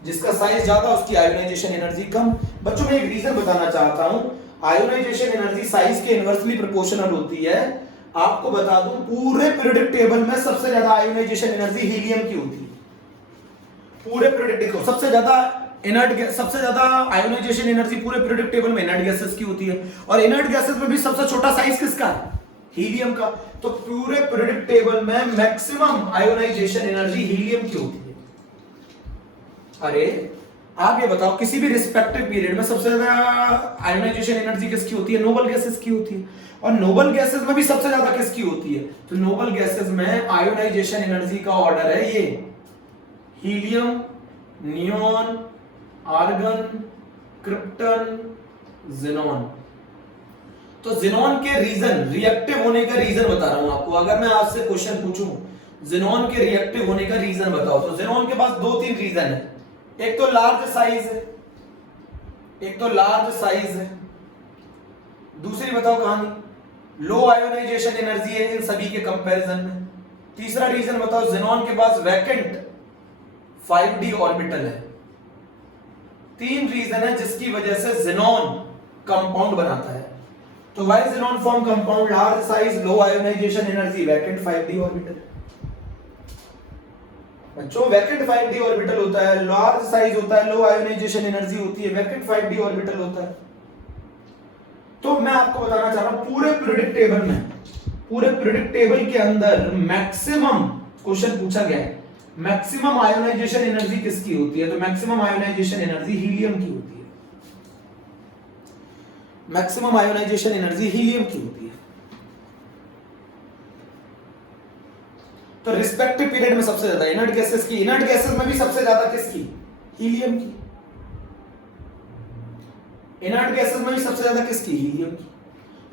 जिसका साइज ज्यादा उसकी आयोनाइजेशन एनर्जी कम। बच्चों मैं एक रीजन बताना चाहता हूं, आयोनाइजेशन एनर्जी साइज के इनवर्सली प्रोपोर्शनल होती है। आपको बता दूं पूरे पीरियोडिक टेबल में सबसे ज्यादा आयोनाइजेशन एनर्जी हीलियम की होती है। पूरे पीरियोडिक सबसे ज्यादा सबसे ज्यादा आयोनाइजेशन एनर्जी पूरे पीरियोडिक टेबल में इनर्ट गैसेस की होती है। और इनर्ट गैसेस में भी सबसे छोटा साइज किसका है? हीलियम का। तो पूरे पीरियोडिक टेबल में मैक्सिमम आयोनाइजेशन एनर्जी हीलियम की होती है। अरे आप ये बताओ किसी भी रिस्पेक्टिव पीरियड में सबसे ज्यादा आयोनाइजेशन एनर्जी किसकी होती है? नोबल गैसेस की होती है। और नोबल गैसेस में भी सबसे ज्यादा किसकी होती है? तो नोबल गैसेस में आयोनाइजेशन एनर्जी का ऑर्डर है ये helium, neon, argon, krypton, xenon. तो ज़ेनॉन के रीजन, रिएक्टिव होने का रीजन बता रहा हूं आपको। अगर मैं आपसे क्वेश्चन पूछूं ज़ेनॉन के रिएक्टिव होने का रीजन बताओ, तो ज़ेनॉन के पास 2-3 रीजन है। एक तो लार्ज साइज है, दूसरी बताओ कहानी, लो आयोनाइजेशन एनर्जी है इन सभी के कंपैरिजन में। तीसरा रीजन बताओ, ज़ेनॉन के पास वैकेंट 5d ऑर्बिटल है। 3 रीजन है जिसकी वजह से ज़ेनॉन कंपाउंड बनाता है। तो why xenon form compound? Large size, low ionisation energy, vacant 5d orbital. बच्चों वैकेंट 5d ऑर्बिटल होता है, लार्ज साइज होता है, लो आयोनाइजेशन एनर्जी होती है, वैकेंट 5d ऑर्बिटल होता है। तो मैं आपको बताना चाह रहा हूं पूरे पीरियोडिक टेबल के अंदर मैक्सिमम क्वेश्चन पूछा गया है, मैक्सिमम आयोनाइजेशन एनर्जी किसकी होती है? तो मैक्सिमम आयोनाइजेशन एनर्जी हीलियम की होती है। मैक्सिमम आयोनाइजेशन एनर्जी हीलियम की होती है। तो रिस्पेक्टिव पीरियड में सबसे ज्यादा इनर्ट गैसेस की, इनर्ट गैसेस में भी सबसे ज्यादा किसकी? हीलियम की। इनर्ट गैसेस में भी सबसे ज्यादा किसकी? हीलियम की।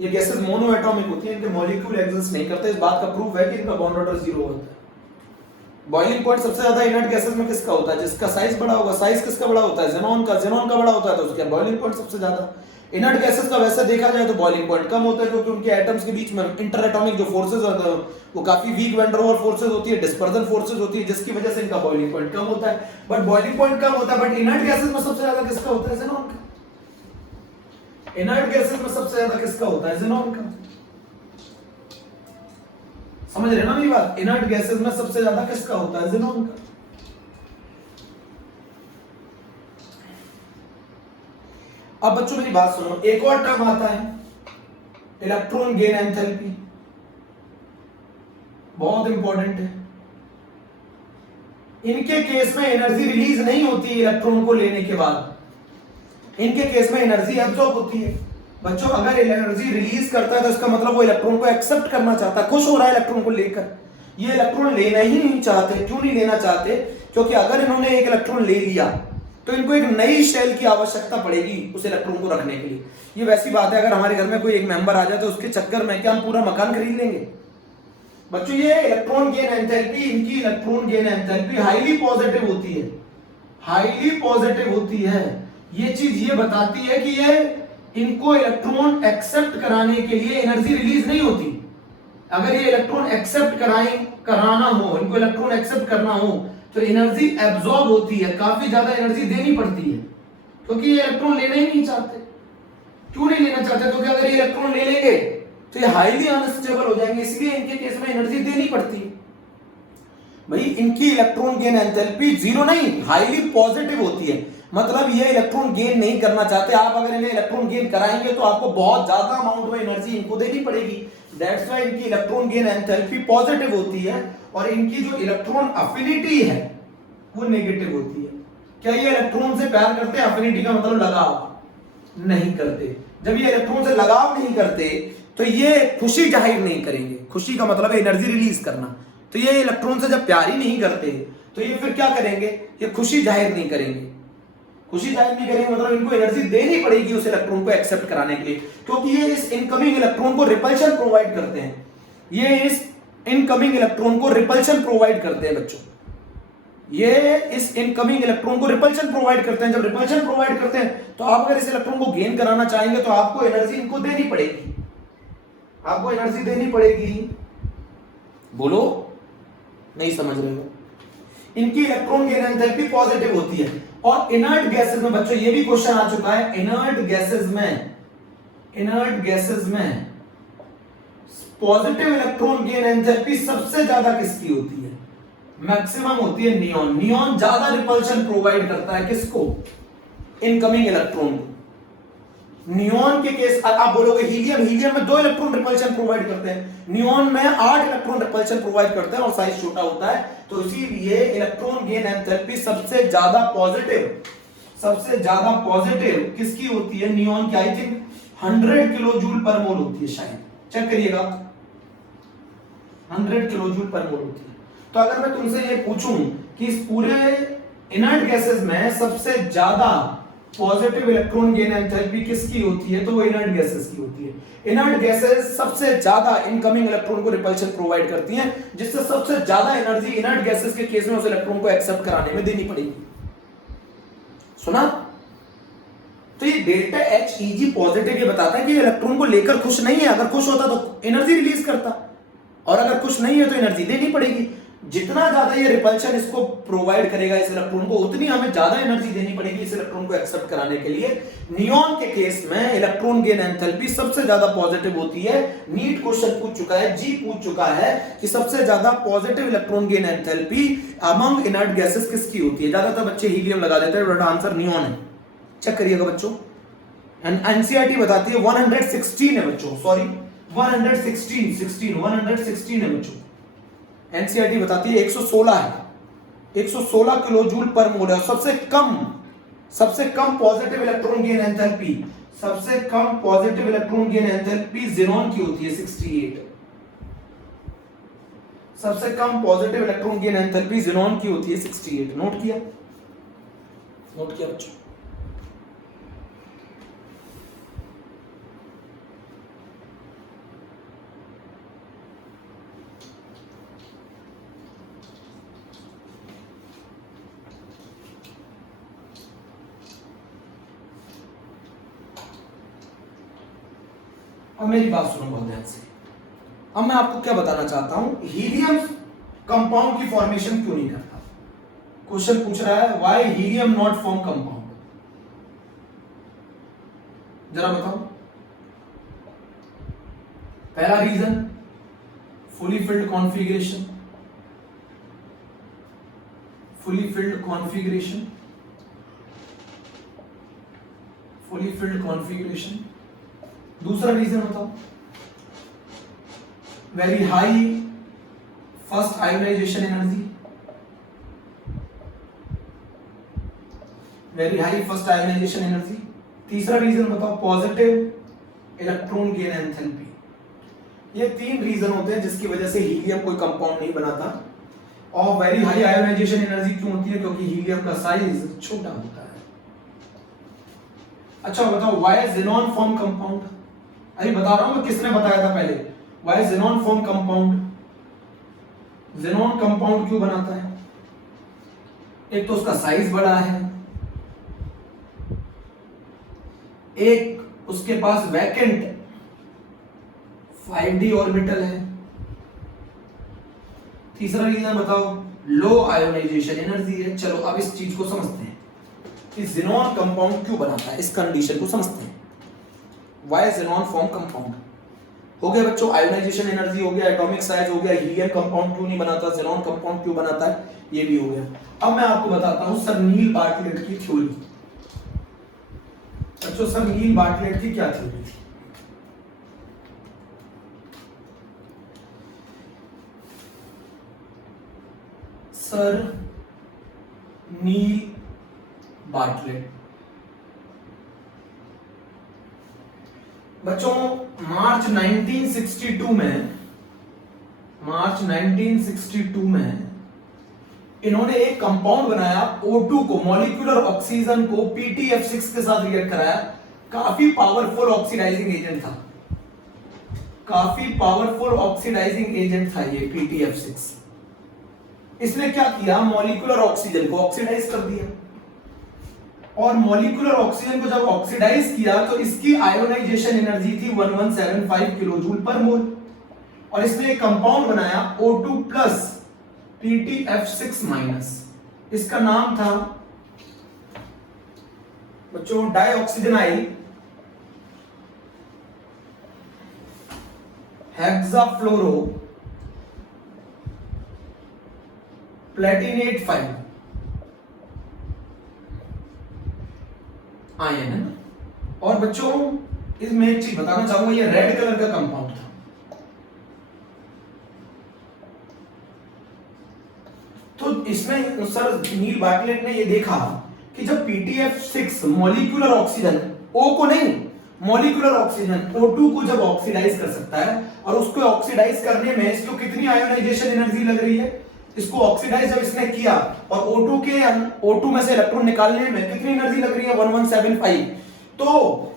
ये गैसेस मोनो एटॉमिक होती हैं, इनके मॉलिक्यूल एग्जिस्ट नहीं करते। इस बात का प्रूफ है कि इनका बॉन्ड ऑर्डर 0 होता है। बॉइलिंग पॉइंट सबसे ज्यादा इनर्ट गैसेस में किसका होता है? जिसका साइज बड़ा होगा। साइज किसका बड़ा होता है? ज़ेनॉन का। ज़ेनॉन का बड़ा होता है तो उसका बॉइलिंग पॉइंट सबसे ज्यादा। इनर्ट गैसेस का वैसे देखा जाए तो बॉइलिंग पॉइंट कम होता है, क्योंकि उनके एटम्स के बीच में इंटर एटॉमिक जो फोर्सेस होते हैं वो काफी वीक वैन डर वाल फोर्सेस होती है, डिस्पर्जन फोर्सेस होती है, जिसकी वजह से इनका बॉइलिंग पॉइंट कम होता है। बट बॉइलिंग पॉइंट कम होता है, बट इनर्ट गैसेस में सबसे ज्यादा किसका होता है? ज़ेनॉन का। इनर्ट गैसेस में सबसे ज्यादा किसका होता है? ज़ेनॉन का। समझ रहे ना मेरी बात? इनर्ट गैसेस में सबसे ज्यादा किसका होता है? ज़ेनॉन का। अब बच्चों मेरी बात सुनो, एक और टर्म आता है इलेक्ट्रॉन गेन एंथैल्पी, बहुत इंपॉर्टेंट है। इनके केस में एनर्जी रिलीज नहीं होती इलेक्ट्रॉन को लेने के बाद, इनके केस में एनर्जी एब्जॉर्ब होती है। बच्चों अगर एनर्जी रिलीज करता है तो इसका मतलब वो इलेक्ट्रॉन को एक्सेप्ट करना चाहता है, खुश हो रहा है इलेक्ट्रॉन को लेकर। ये इलेक्ट्रॉन लेना ही नहीं चाहते। क्यों नहीं लेना चाहते? क्योंकि अगर इन्होंने एक इलेक्ट्रॉन ले लिया तो इनको एक नई शेल की आवश्यकता पड़ेगी उस इलेक्ट्रॉन को रखने के लिए। ये वैसी बात है, अगर हमारे घर में कोई एक मेंबर आ जाए तो उसके चक्कर में क्या हम पूरा मकान खरीद लेंगे? बच्चों ये इलेक्ट्रॉन गेन एंथैल्पी, इनकी electron gain enthalpy highly positive होती है, हाईली पॉजिटिव होती है। ये चीज ये बताती है कि ये इनको इलेक्ट्रॉन एक्सेप्ट कराने के लिए एनर्जी रिलीज नहीं होती। अगर ये इलेक्ट्रॉन एक्सेप्ट कराना हो, इनको इलेक्ट्रॉन एक्सेप्ट करना हो तो एनर्जी एब्जॉर्ब होती है, काफी ज्यादा एनर्जी देनी पड़ती है, क्योंकि ये इलेक्ट्रॉन लेना ही नहीं चाहते। क्यों नहीं लेना चाहते? क्योंकि अगर ये इलेक्ट्रॉन ले लेंगे तो ये हाईली अनस्टेबल हो जाएंगे, इसलिए इनके केस में एनर्जी देनी पड़ती है। भाई इनकी इलेक्ट्रॉन गेन एंथैल्पी जीरो नहीं, हाईली पॉजिटिव होती है, मतलब ये इलेक्ट्रॉन गेन नहीं करना चाहते। आप अगर इन्हें इलेक्ट्रॉन गेन कराएंगे तो आपको बहुत ज्यादा अमाउंट में एनर्जी इनको देनी पड़ेगी। दैट्स व्हाई इनकी इलेक्ट्रॉन गेन एंथैल्पी पॉजिटिव होती है और इनकी जो इलेक्ट्रॉन अफिनिटी है वो नेगेटिव होती है। क्या ये इलेक्ट्रॉन से प्यार करते हैं? अफिनिटी का मतलब लगाव नहीं करते। जब ये इलेक्ट्रॉन से लगाव नहीं करते तो ये खुशी जाहिर नहीं करेंगे। खुशी का मतलब है एनर्जी रिलीज करना। तो ये इलेक्ट्रॉन से जब प्यार ही नहीं करते तो ये फिर क्या करेंगे? ये खुशी जाहिर नहीं करेंगे। खुशी जाहिर नहीं करेंगे मतलब इनको एनर्जी देनी पड़ेगी उस इलेक्ट्रॉन को एक्सेप्ट कराने के लिए, क्योंकि ये इस इनकमिंग इलेक्ट्रॉन को रिपल्शन प्रोवाइड करते हैं। ये इस इनकमिंग इलेक्ट्रॉन को रिपल्शन प्रोवाइड करते हैं बच्चों। ये इस इनकमिंग इलेक्ट्रॉन को रिपल्शन प्रोवाइड करते हैं। जब रिपल्शन प्रोवाइड करते हैं तो आप अगर इस इलेक्ट्रॉन को गेन कराना चाहेंगे तो आपको एनर्जी इनको देनी पड़ेगी, आपको एनर्जी देनी पड़ेगी। बोलो, नहीं समझ रहे हो? इनकी इलेक्ट्रॉन गेन एंथैल्पी पॉजिटिव होती है। और इनर्ट गैसेस में बच्चों ये भी क्वेश्चन आ चुका है, इनर्ट गैसेस में पॉजिटिव इलेक्ट्रॉन गेन एंथैल्पी सबसे ज्यादा किसकी होती है? मैक्सिमम होती है नियॉन। नियॉन ज्यादा रिपल्शन प्रोवाइड करता है किसको? इनकमिंग इलेक्ट्रॉन को। नियॉन के केस आप बोलोगे हीलियम में 2 इलेक्ट्रॉन रिपल्शन प्रोवाइड करते हैं, नियॉन में 8 इलेक्ट्रॉन रिपल्शन प्रोवाइड करते हैं और साइज छोटा होता है, तो इसीलिए इलेक्ट्रॉन गेन एंथैल्पी सबसे ज्यादा पॉजिटिव किसकी होती है? नियॉन की। आई थिंक 100 किलो जूल पर मोल होती है शायद, चेक करिएगा, 100 किलो जूल पर मोल होती है। तो अगर मैं तुमसे ये पूछूं कि इस पूरे इनर्ट गैसेस में सबसे ज्यादा पॉजिटिव इलेक्ट्रॉन गेन एंथैल्पी किसकी होती है, तो वो इनर्ट गैसेस की होती है। इनर्ट गैसेस सबसे ज्यादा इनकमिंग इलेक्ट्रॉन को रिपल्शन प्रोवाइड करती हैं, जिससे सबसे ज्यादा एनर्जी इनर्ट गैसेस के केस में उस इलेक्ट्रॉन को एक्सेप्ट कराने में देनी पड़ेगी। सुना? तो ये डेल्टा एच ईजी पॉजिटिव ये बताता है कि इलेक्ट्रॉन को लेकर खुश नहीं है। अगर खुश होता तो एनर्जी रिलीज करता, और अगर खुश नहीं है तो एनर्जी देनी पड़ेगी। जितना ज्यादा ये रिपल्शन इसको प्रोवाइड करेगा इस इलेक्ट्रॉन को, उतनी हमें ज्यादा एनर्जी देनी पड़ेगी इस इलेक्ट्रॉन को एक्सेप्ट कराने के लिए। नियॉन के केस में इलेक्ट्रॉन गेन एंथैल्पी सबसे ज्यादा पॉजिटिव होती है। नीट क्वेश्चन पूछ चुका है, जी पूछ चुका है कि सबसे ज्यादा positive electron gain enthalpy among inert gases किसकी होती है? ज्यादातर बच्चे हीलियम लगा देते हैं, बट आंसर नियॉन है। चेक करिएगा बच्चों, एनसीईआरटी बताती है 116 है बच्चों, सॉरी 116 है बच्चों। एनसीईआरटी बताती है 116 है, 116 किलो जूल पर मोल है। सबसे कम पॉजिटिव इलेक्ट्रॉन गेन एंथैल्पी, सबसे कम positive electron gain enthalpy xenon की होती है 68। सबसे कम positive electron gain enthalpy xenon की होती है 68। नोट किया बच्चों? अब मेरी बात सुनो बहुत ध्यान से। अब मैं आपको क्या बताना चाहता हूं, हीलियम कंपाउंड की फॉर्मेशन क्यों नहीं करता? क्वेश्चन पूछ रहा है why helium not form compound, जरा बताओ। पहला reason fully filled configuration, fully filled configuration, fully filled configuration. दूसरा रीजन बताओ, very high first ionization energy, very high first ionization energy. तीसरा रीजन बताओ, पॉजिटिव इलेक्ट्रॉन गेन एंथैल्पी. ये तीन reason होते हैं जिसकी वजह से हीलियम कोई कंपाउंड नहीं बनाता. और वेरी हाई आयोनाइजेशन एनर्जी क्यों होती है? क्योंकि हीलियम का साइज छोटा होता है. अच्छा बताओ, व्हाई ज़ेनॉन फॉर्म कंपाउंड? अरे बता रहा हूं, किसने बताया था पहले? Why xenon form compound? Xenon compound क्यों बनाता है? एक तो उसका साइज बड़ा है, एक उसके पास वैकेंट 5d ऑर्बिटल है. तीसरा रीजन बताओ, लो आयोनाइजेशन एनर्जी है. चलो अब इस चीज को समझते हैं कि ज़ेनॉन कंपाउंड क्यों बनाता है. इस कंडीशन को समझते हैं. Why xenon form compound? हो गया बच्चों, आयोनाइजेशन एनर्जी हो गया, एटॉमिक साइज हो गया, हीलियम कंपाउंड क्यों नहीं बनाता, ज़ेनॉन कंपाउंड क्यों बनाता है, ये भी हो गया. अब मैं आपको बताता हूं सर नील बार्टलेट की थ्योरी. बच्चों सर नील बार्टलेट की क्या थ्योरी थी? सर नील बार्टलेट बच्चों मार्च 1962 में इन्होंने एक कंपाउंड बनाया O2 को, मॉलिक्यूलर ऑक्सीजन को PTF6 के साथ रिएक्ट कराया. काफी पावरफुल ऑक्सीडाइजिंग एजेंट था, काफी पावरफुल ऑक्सीडाइजिंग एजेंट था ये PTF6. इसने क्या किया, मॉलिक्यूलर ऑक्सीजन को ऑक्सीडाइज कर दिया. और मॉलिक्यूलर ऑक्सीजन को जब ऑक्सीडाइज किया तो इसकी आयोनाइजेशन एनर्जी थी 1175 किलोजूल पर मोल. और इसने एक कंपाउंड बनाया O2 प्लस PTF6 माइनस. इसका नाम था बच्चों डाइऑक्सीजनाइल हेक्साफ्लोरो प्लेटिनेट 5 आयन है ना. और बच्चों इसमें एक चीज बताना चाहूंगा, ये रेड कलर का कंपाउंड था. तो इसमें सर नील बार्टलेट ने ये देखा कि जब PTF6 मॉलिक्यूलर ऑक्सीजन, O को नहीं, मॉलिक्यूलर ऑक्सीजन O2 को जब ऑक्सीडाइज कर सकता है, और उसको ऑक्सीडाइज करने में इसको कितनी आयोनाइजेशन एनर्जी लग रही है, इसको ऑक्सीडाइज जब इसने किया और O2 में से इलेक्ट्रॉन निकालने में कितनी एनर्जी लग रही है, 1175. तो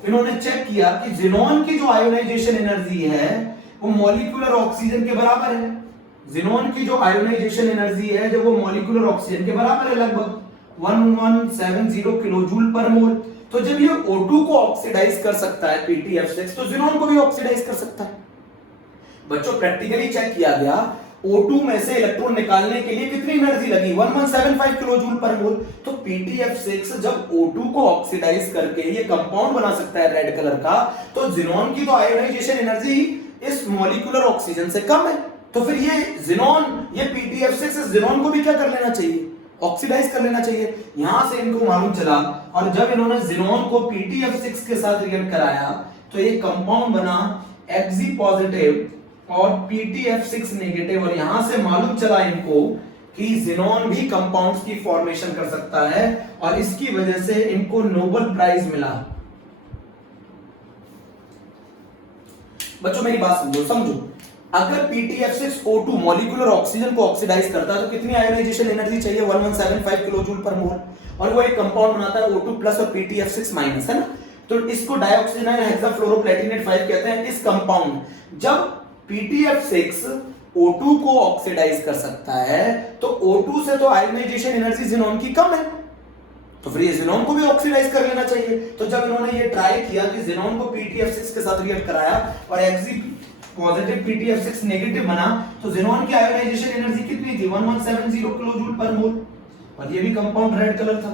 इन्होंने चेक किया कि ज़ेनॉन की जो आयोनाइजेशन एनर्जी है वो मॉलिक्यूलर ऑक्सीजन के बराबर है. ज़ेनॉन की जो आयोनाइजेशन एनर्जी है जो वो मॉलिक्यूलर ऑक्सीजन के बराबर है, लगभग 1170 किलोजूल पर मोल. तो जब ये O2 को ऑक्सीडाइज कर सकता है PTF6, तो ज़ेनॉन को भी ऑक्सीडाइज कर सकता है. बच्चों प्रैक्टिकली चेक किया गया, O2 में से इलेक्ट्रॉन निकालने के लिए कितनी एनर्जी लगी, 1175 किलोजूल पर मोल. तो PTF6 जब O2 को ऑक्सीडाइज करके ये कंपाउंड बना सकता है रेड कलर का, तो ज़ेनॉन की तो आयोनाइजेशन एनर्जी इस मॉलिक्यूलर ऑक्सीजन से कम है. तो फिर ये ज़ेनॉन, ये PTF6 इस ज़ेनॉन को भी क्या कर लेना चाहिए, ऑक्सीडाइज कर लेना चाहिए. यहां से इनको मालूम चला, और जब इन्होंने ज़ेनॉन को PTF6 के साथ रिएक्ट कराया तो ये कंपाउंड बना Xg पॉजिटिव और PTF6 नेगेटिव. और यहां से मालूम चला इनको कि ज़ेनॉन भी कंपाउंड्स की फॉर्मेशन कर सकता है, और इसकी वजह से इनको नोबेल प्राइज मिला. बच्चों मेरी बात समझो, अगर PTF6 O2 मॉलिक्यूलर ऑक्सीजन को ऑक्सीडाइज करता है तो कितनी आयोनाइजेशन एनर्जी चाहिए, 1175 किलोजूल पर मोल. और वो एक कंपाउंड बनाता है O2 प्लस और PTF6 माइनस, है ना. तो इसको डाइऑक्सीजनाइल हेक्साफ्लोरोप्लेटिनेट 5 कहते हैं. इस कंपाउंड जब PTF6 O2 को ऑक्सीडाइज कर सकता है तो O2 से तो आयोनाइजेशन एनर्जी ज़ेनॉन की कम है, तो फिर ये ज़ेनॉन को भी ऑक्सीडाइज कर लेना चाहिए. तो जब इन्होंने ये ट्राई किया कि ज़ेनॉन को PTF6 के साथ रिएक्ट कराया और Xg पॉजिटिव PTF6 नेगेटिव बना, तो ज़ेनॉन की आयोनाइजेशन एनर्जी कितनी थी, 1170 किलोजूल पर मोल. और ये भी कंपाउंड रेड कलर था.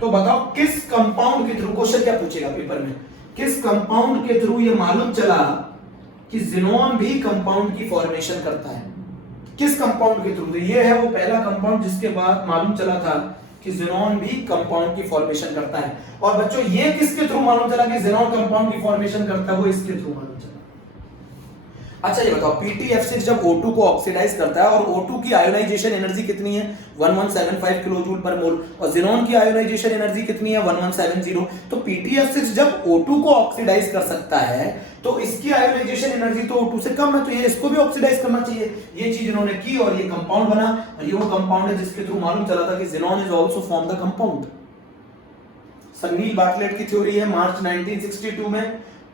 तो बताओ किस कंपाउंड के थ्रू, क्वेश्चन क्या पूछेगा पेपर में, किस कंपाउंड के थ्रू ये मालूम चला कि जिनोन भी कंपाउंड की फॉर्मेशन करता है। किस कंपाउंड के थ्रू? तो ये है वो पहला कंपाउंड जिसके बाद मालूम चला था कि जिनोन भी कंपाउंड की फॉर्मेशन करता है। और बच्चों ये किसके थ्रू मालूम चला कि जिनोन कंपाउंड की फॉर्मेशन करता है? वो इसके थ्रू मालूम चला। अच्छा ये बताओ, PtF6 जब O2 को ऑक्सीडाइज करता है और O2 की आयोनाइजेशन एनर्जी कितनी है? 1175 किलोजूल पर मोल, और जिनोन की आयोनाइजेशन एनर्जी कितनी है? 1170। तो PtF6 जब O2 को ऑक्सीडाइज कर सकता है तो इसकी आयोनाइजेशन एनर्जी तो O2 से कम है, तो ये इसको भी ऑक्सीडाइज करना चाहिए। ये चीज इन्होंने की और ये कंपाउंड बना, और ये वो कंपाउंड है जिसके थ्रू मालूम चला था कि xenon is also form the compound. Sir Neil Bartlett की थ्योरी है मार्च 1962 में।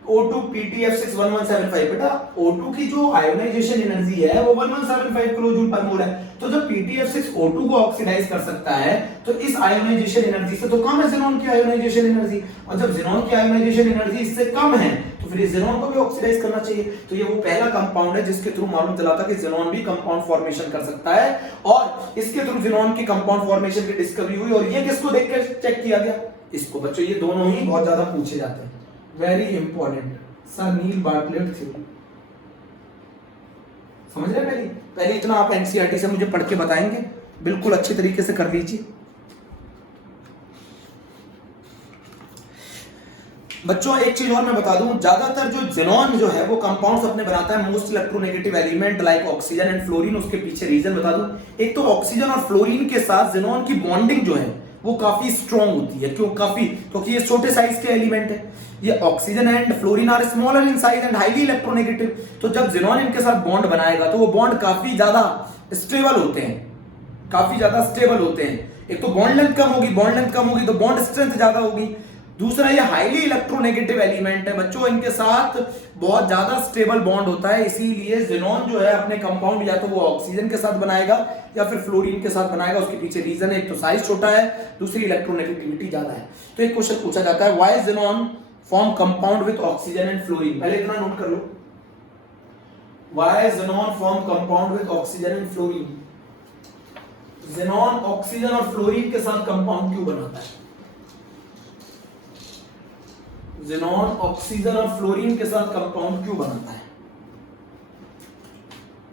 O2 PtF6 1175। बेटा O2 की जो आयोनाइजेशन एनर्जी है वो 1175 किलोजूल पर मोल है, तो जब PtF6 O2 को ऑक्सीडाइज कर सकता है तो इस आयोनाइजेशन एनर्जी से तो कम है जिनोन की आयोनाइजेशन एनर्जी, और जब जिनोन की आयोनाइजेशन एनर्जी इससे कम है तो फिर जिनोन को भी ऑक्सीडाइज करना चाहिए। तो ये वो पहला कंपाउंड है जिसके थ्रू मालूम चला था कि जिनोन भी कंपाउंड फॉर्मेशन कर सकता है, और इसके थ्रू जिनोन की कंपाउंड फॉर्मेशन की डिस्कवरी हुई। और ये किसको देखकर चेक किया गया? इसको। बच्चों ये दोनों ही बहुत ज्यादा पूछे जाते हैं, very important. Sir Neil Bartlett theory समझ रहे? पहले इतना आप एनसीईआरटी से मुझे पढ़ के बताएंगे, बिल्कुल अच्छे तरीके से कर लीजिए। बच्चों एक चीज और मैं बता दूं, ज्यादातर जो जिनोन जो है वो कंपाउंड्स अपने बनाता है most electronegative element like oxygen and fluorine. उसके पीछे रीजन बता दूं, एक तो ऑक्सीजन और फ्लोरीन के साथ जिनोन की बॉन्डिंग जो है वो काफी स्ट्रॉन्ग होती है। क्यों? क्योंकि ये छोटे साइज के एलिमेंट है। ये oxygen and fluorine are smaller in size and highly electronegative, तो जब जिनोन इनके साथ बॉन्ड बनाएगा तो वो बॉन्ड काफी ज्यादा स्टेबल होते हैं, काफी ज्यादा स्टेबल होते हैं। एक तो बॉन्ड लेंथ कम होगी तो बॉन्ड स्ट्रेंथ ज्यादा होगी। दूसरा ये हाईली इलेक्ट्रोनेगेटिव एलिमेंट है बच्चों, इनके साथ बहुत ज्यादा स्टेबल बॉन्ड होता है, इसीलिए जिनोन जो है अपने कंपाउंड या तो वो ऑक्सीजन के साथ बनाएगा या फिर फ्लोरीन के साथ बनाएगा। उसके पीछे रीजन है, एक तो साइज छोटा है, दूसरी इलेक्ट्रोनेगेटिविटी ज्यादा है। तो एक क्वेश्चन पूछा जाता है, why xenon form compound with oxygen and fluorine? पहले इतना नोट कर लो, why xenon form compound with oxygen and fluorine? Xenon oxygen और फ्लोरीन के साथ कंपाउंड क्यों बनाता है? जिनोन ऑक्सीजन और फ्लोरीन के साथ कंपाउंड क्यों बनाता है?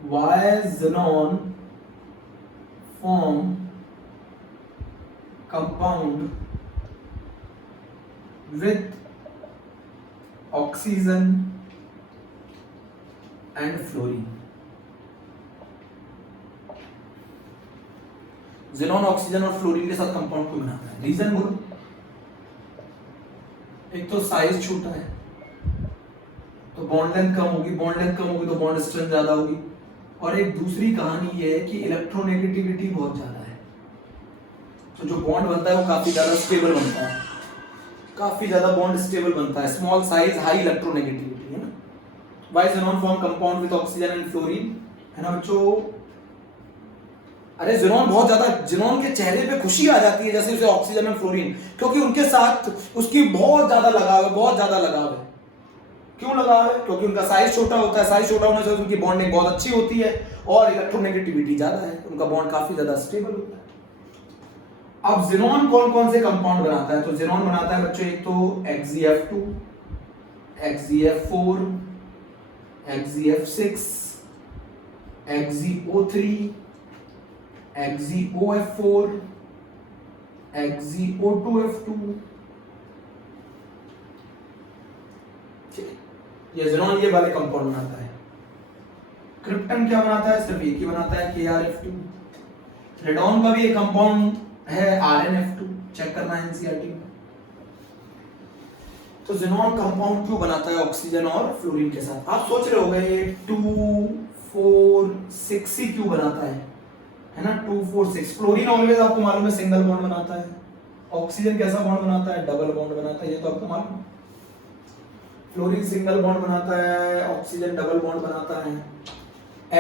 Why xenon form compound with oxygen and fluorine? xenon oxygen और फ्लोरीन के साथ कंपाउंड क्यों बनाता है? रीजन बोलो। एक तो साइज छोटा है तो बॉन्ड लेंथ कम होगी तो बॉन्ड स्ट्रेंथ ज्यादा होगी, और एक दूसरी कहानी ये है कि इलेक्ट्रोनेगेटिविटी बहुत ज्यादा है, तो जो बॉन्ड बनता है वो काफी ज्यादा स्टेबल बनता है, काफी ज्यादा बॉन्ड स्टेबल बनता है। स्मॉल साइज हाई इलेक्ट्रोनेगेटिविटी है ना। Why xenon form compound with oxygen and fluorine, है ना बच्चों? अरे जिनोन बहुत ज्यादा, जिनोन के चेहरे पे खुशी आ जाती है जैसे उसे ऑक्सीजन और फ्लोरीन, क्योंकि उनके साथ उसकी बहुत ज्यादा लगाव है। क्यों लगाव है? क्योंकि उनका साइज छोटा होता है, साइज छोटा होने से उनकी बॉन्डिंग बहुत अच्छी होती है और इलेक्ट्रोनेगेटिविटी ज्यादा है, उनका बॉन्ड काफी ज्यादा स्टेबल होता है। अब जिनोन कौन कौन से कंपाउंड बनाता है? तो जिनोन बनाता है बच्चों एक तो XzF2, XzF4, XzF6, XzO3, XzOF4, XzO2F2। ये जिनोन ये वाले कंपाउंड बनाता है। क्रिप्टन क्या बनाता है? सिर्फ एक ही बनाता है, KrF2। रेडॉन का भी एक कंपाउंड है RnF2, चेक करना है एनसीईआरटी में। तो जिनोन कंपाउंड क्यों बनाता है ऑक्सीजन और फ्लोरीन के साथ? आप सोच रहे होंगे 2, 4, 6 ही क्यों बनाता है ना? 2, 4, 6। फ्लोरीन ऑलवेज आपको मालूम है सिंगल बॉन्ड बनाता है, ऑक्सीजन कैसा बॉन्ड बनाता है? डबल बॉन्ड बनाता है, ये तो आपको मालूम है। फ्लोरीन सिंगल बॉन्ड बनाता है, ऑक्सीजन डबल बॉन्ड बनाता है।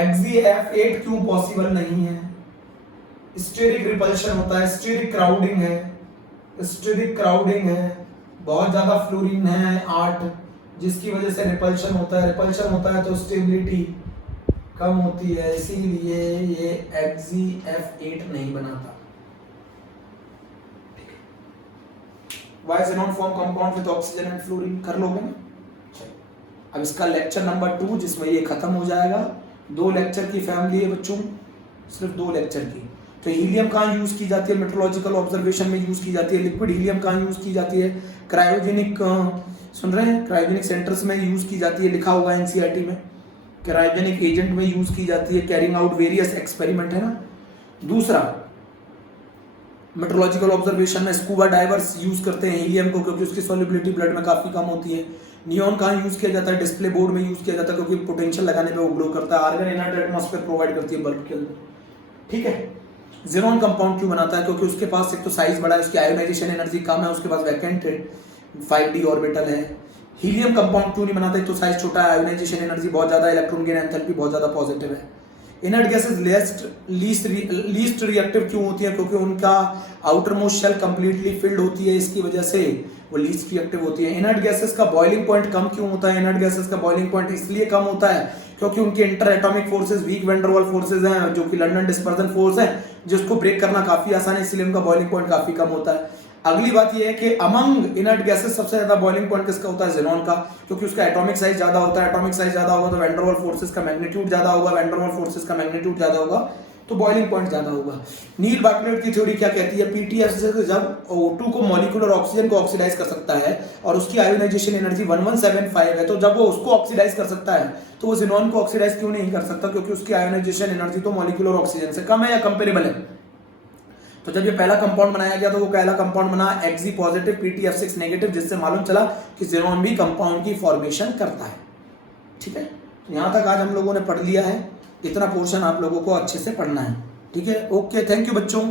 XzF8 क्यों पॉसिबल नहीं है? स्टेरिक रिपल्शन होता है, स्टेरिक क्राउडिंग है, बहुत ज्यादा फ्लोरीन है 8, जिसकी वजह से रिपल्शन होता है तो स्टेबिलिटी कम होती है, इसीलिए ये XzF8 नहीं बनाता। Why xenon form compound with oxygen and fluorine? कर लोगे ना? अब इसका लेक्चर नंबर 2 जिसमें ये खत्म हो जाएगा। 2 लेक्चर की फैमिली है बच्चों, सिर्फ 2 लेक्चर की। तो हीलियम कहाँ यूज की जाती है? मेट्रोलॉजिकल ऑब्जर्वेशन में यूज की जाती है। लिक्विड हीलियम कहाँ यूज की जाती है? क्रायोजेनिक, सुन रहे हैं, क्रायोजेनिक सेंटर्स में यूज की जाती है, लिखा हुआ है एनसीईआरटी में। क्रायोजेनिक एजेंट में यूज की जाती है, कैरिंग आउट वेरियस एक्सपेरिमेंट, है ना। दूसरा, मेट्रोलॉजिकल ऑब्जर्वेशन में स्कूबा डाइवर्स यूज करते हैं हीलियम को, क्योंकि उसकी सॉल्युबिलिटी ब्लड में काफी कम होती है। नियॉन कहाँ यूज किया जाता है? डिस्प्ले बोर्ड में यूज किया जाता है, क्योंकि पोटेंशियल लगाने पे वो ग्लो करता है। आर्गन इनर्ट एटमॉस्फेयर प्रोवाइड करती है बल्ब के अंदर, ठीक है। ज़ीरोन कंपाउंड क्यों बनाता है? क्योंकि उसके पास एक तो साइज बड़ा है, उसकी आयोनाइजेशन एनर्जी कम है, उसके पास वैकेंट 5d ऑर्बिटल है। हीलियम कंपाउंड क्यों नहीं बनाता? एक तो साइज छोटा है, आयोनाइजेशन एनर्जी बहुत ज्यादा, इलेक्ट्रॉन गेन एंथैल्पी बहुत ज्यादा पॉजिटिव है। इनर्ट गैसेस लीस्ट रिएक्टिव क्यों होती है? क्योंकि उनका outermost shell completely filled होती है, इसकी वजह से वो लीस्ट रिएक्टिव होती है। इनर्ट गैसेस का बॉइलिंग पॉइंट कम क्यों होता है? इनर्ट गैसेस का बॉइलिंग पॉइंट इसलिए कम होता है क्योंकि उनके interatomic forces weak van der Waals forces हैं, जो कि लंदन डिस्पर्जन फोर्स है, जिसको ब्रेक करना काफी आसान है, इसलिए उनका बॉइलिंग पॉइंट काफी कम होता है। अगली बात यह है कि अमंग इनर्ट गैसेस सबसे ज्यादा बॉइलिंग पॉइंट किसका होता है? ज़ीनॉन का, क्योंकि उसका एटॉमिक साइज ज्यादा होता है। एटॉमिक साइज ज्यादा होगा तो वैन डर वाल्स फोर्सेस का मैग्नीट्यूड ज्यादा होगा, वैन डर वाल्स फोर्सेस का मैग्नीट्यूड ज्यादा होगा, तो बॉइलिंग पॉइंट ज्यादा होगा। नील बार्टलेट की थ्योरी क्या कहती है? पीटीएफ से जब O2 को मॉलिक्यूलर ऑक्सीजन को ऑक्सीडाइज कर सकता है और उसकी आयोनाइजेशन एनर्जी 1175 है, तो जब वो उसको ऑक्सीडाइज कर सकता है तो वो ज़ीनॉन को ऑक्सीडाइज क्यों नहीं कर सकता? क्योंकि उसकी आयोनाइजेशन एनर्जी तो मॉलिक्यूलर ऑक्सीजन से कम है या कंपेरेबल है। तो जब ये पहला कंपाउंड बनाया गया तो वो पहला कंपाउंड बना Xg पॉजिटिव PTF6 नेगेटिव, जिससे मालूम चला कि ज़ीनॉन भी कंपाउंड की फॉर्मेशन करता है, ठीक है। तो यहाँ तक आज हम लोगों ने पढ़ लिया है, इतना पोर्शन आप लोगों को अच्छे से पढ़ना है, ठीक है। ओके, थैंक यू बच्चों।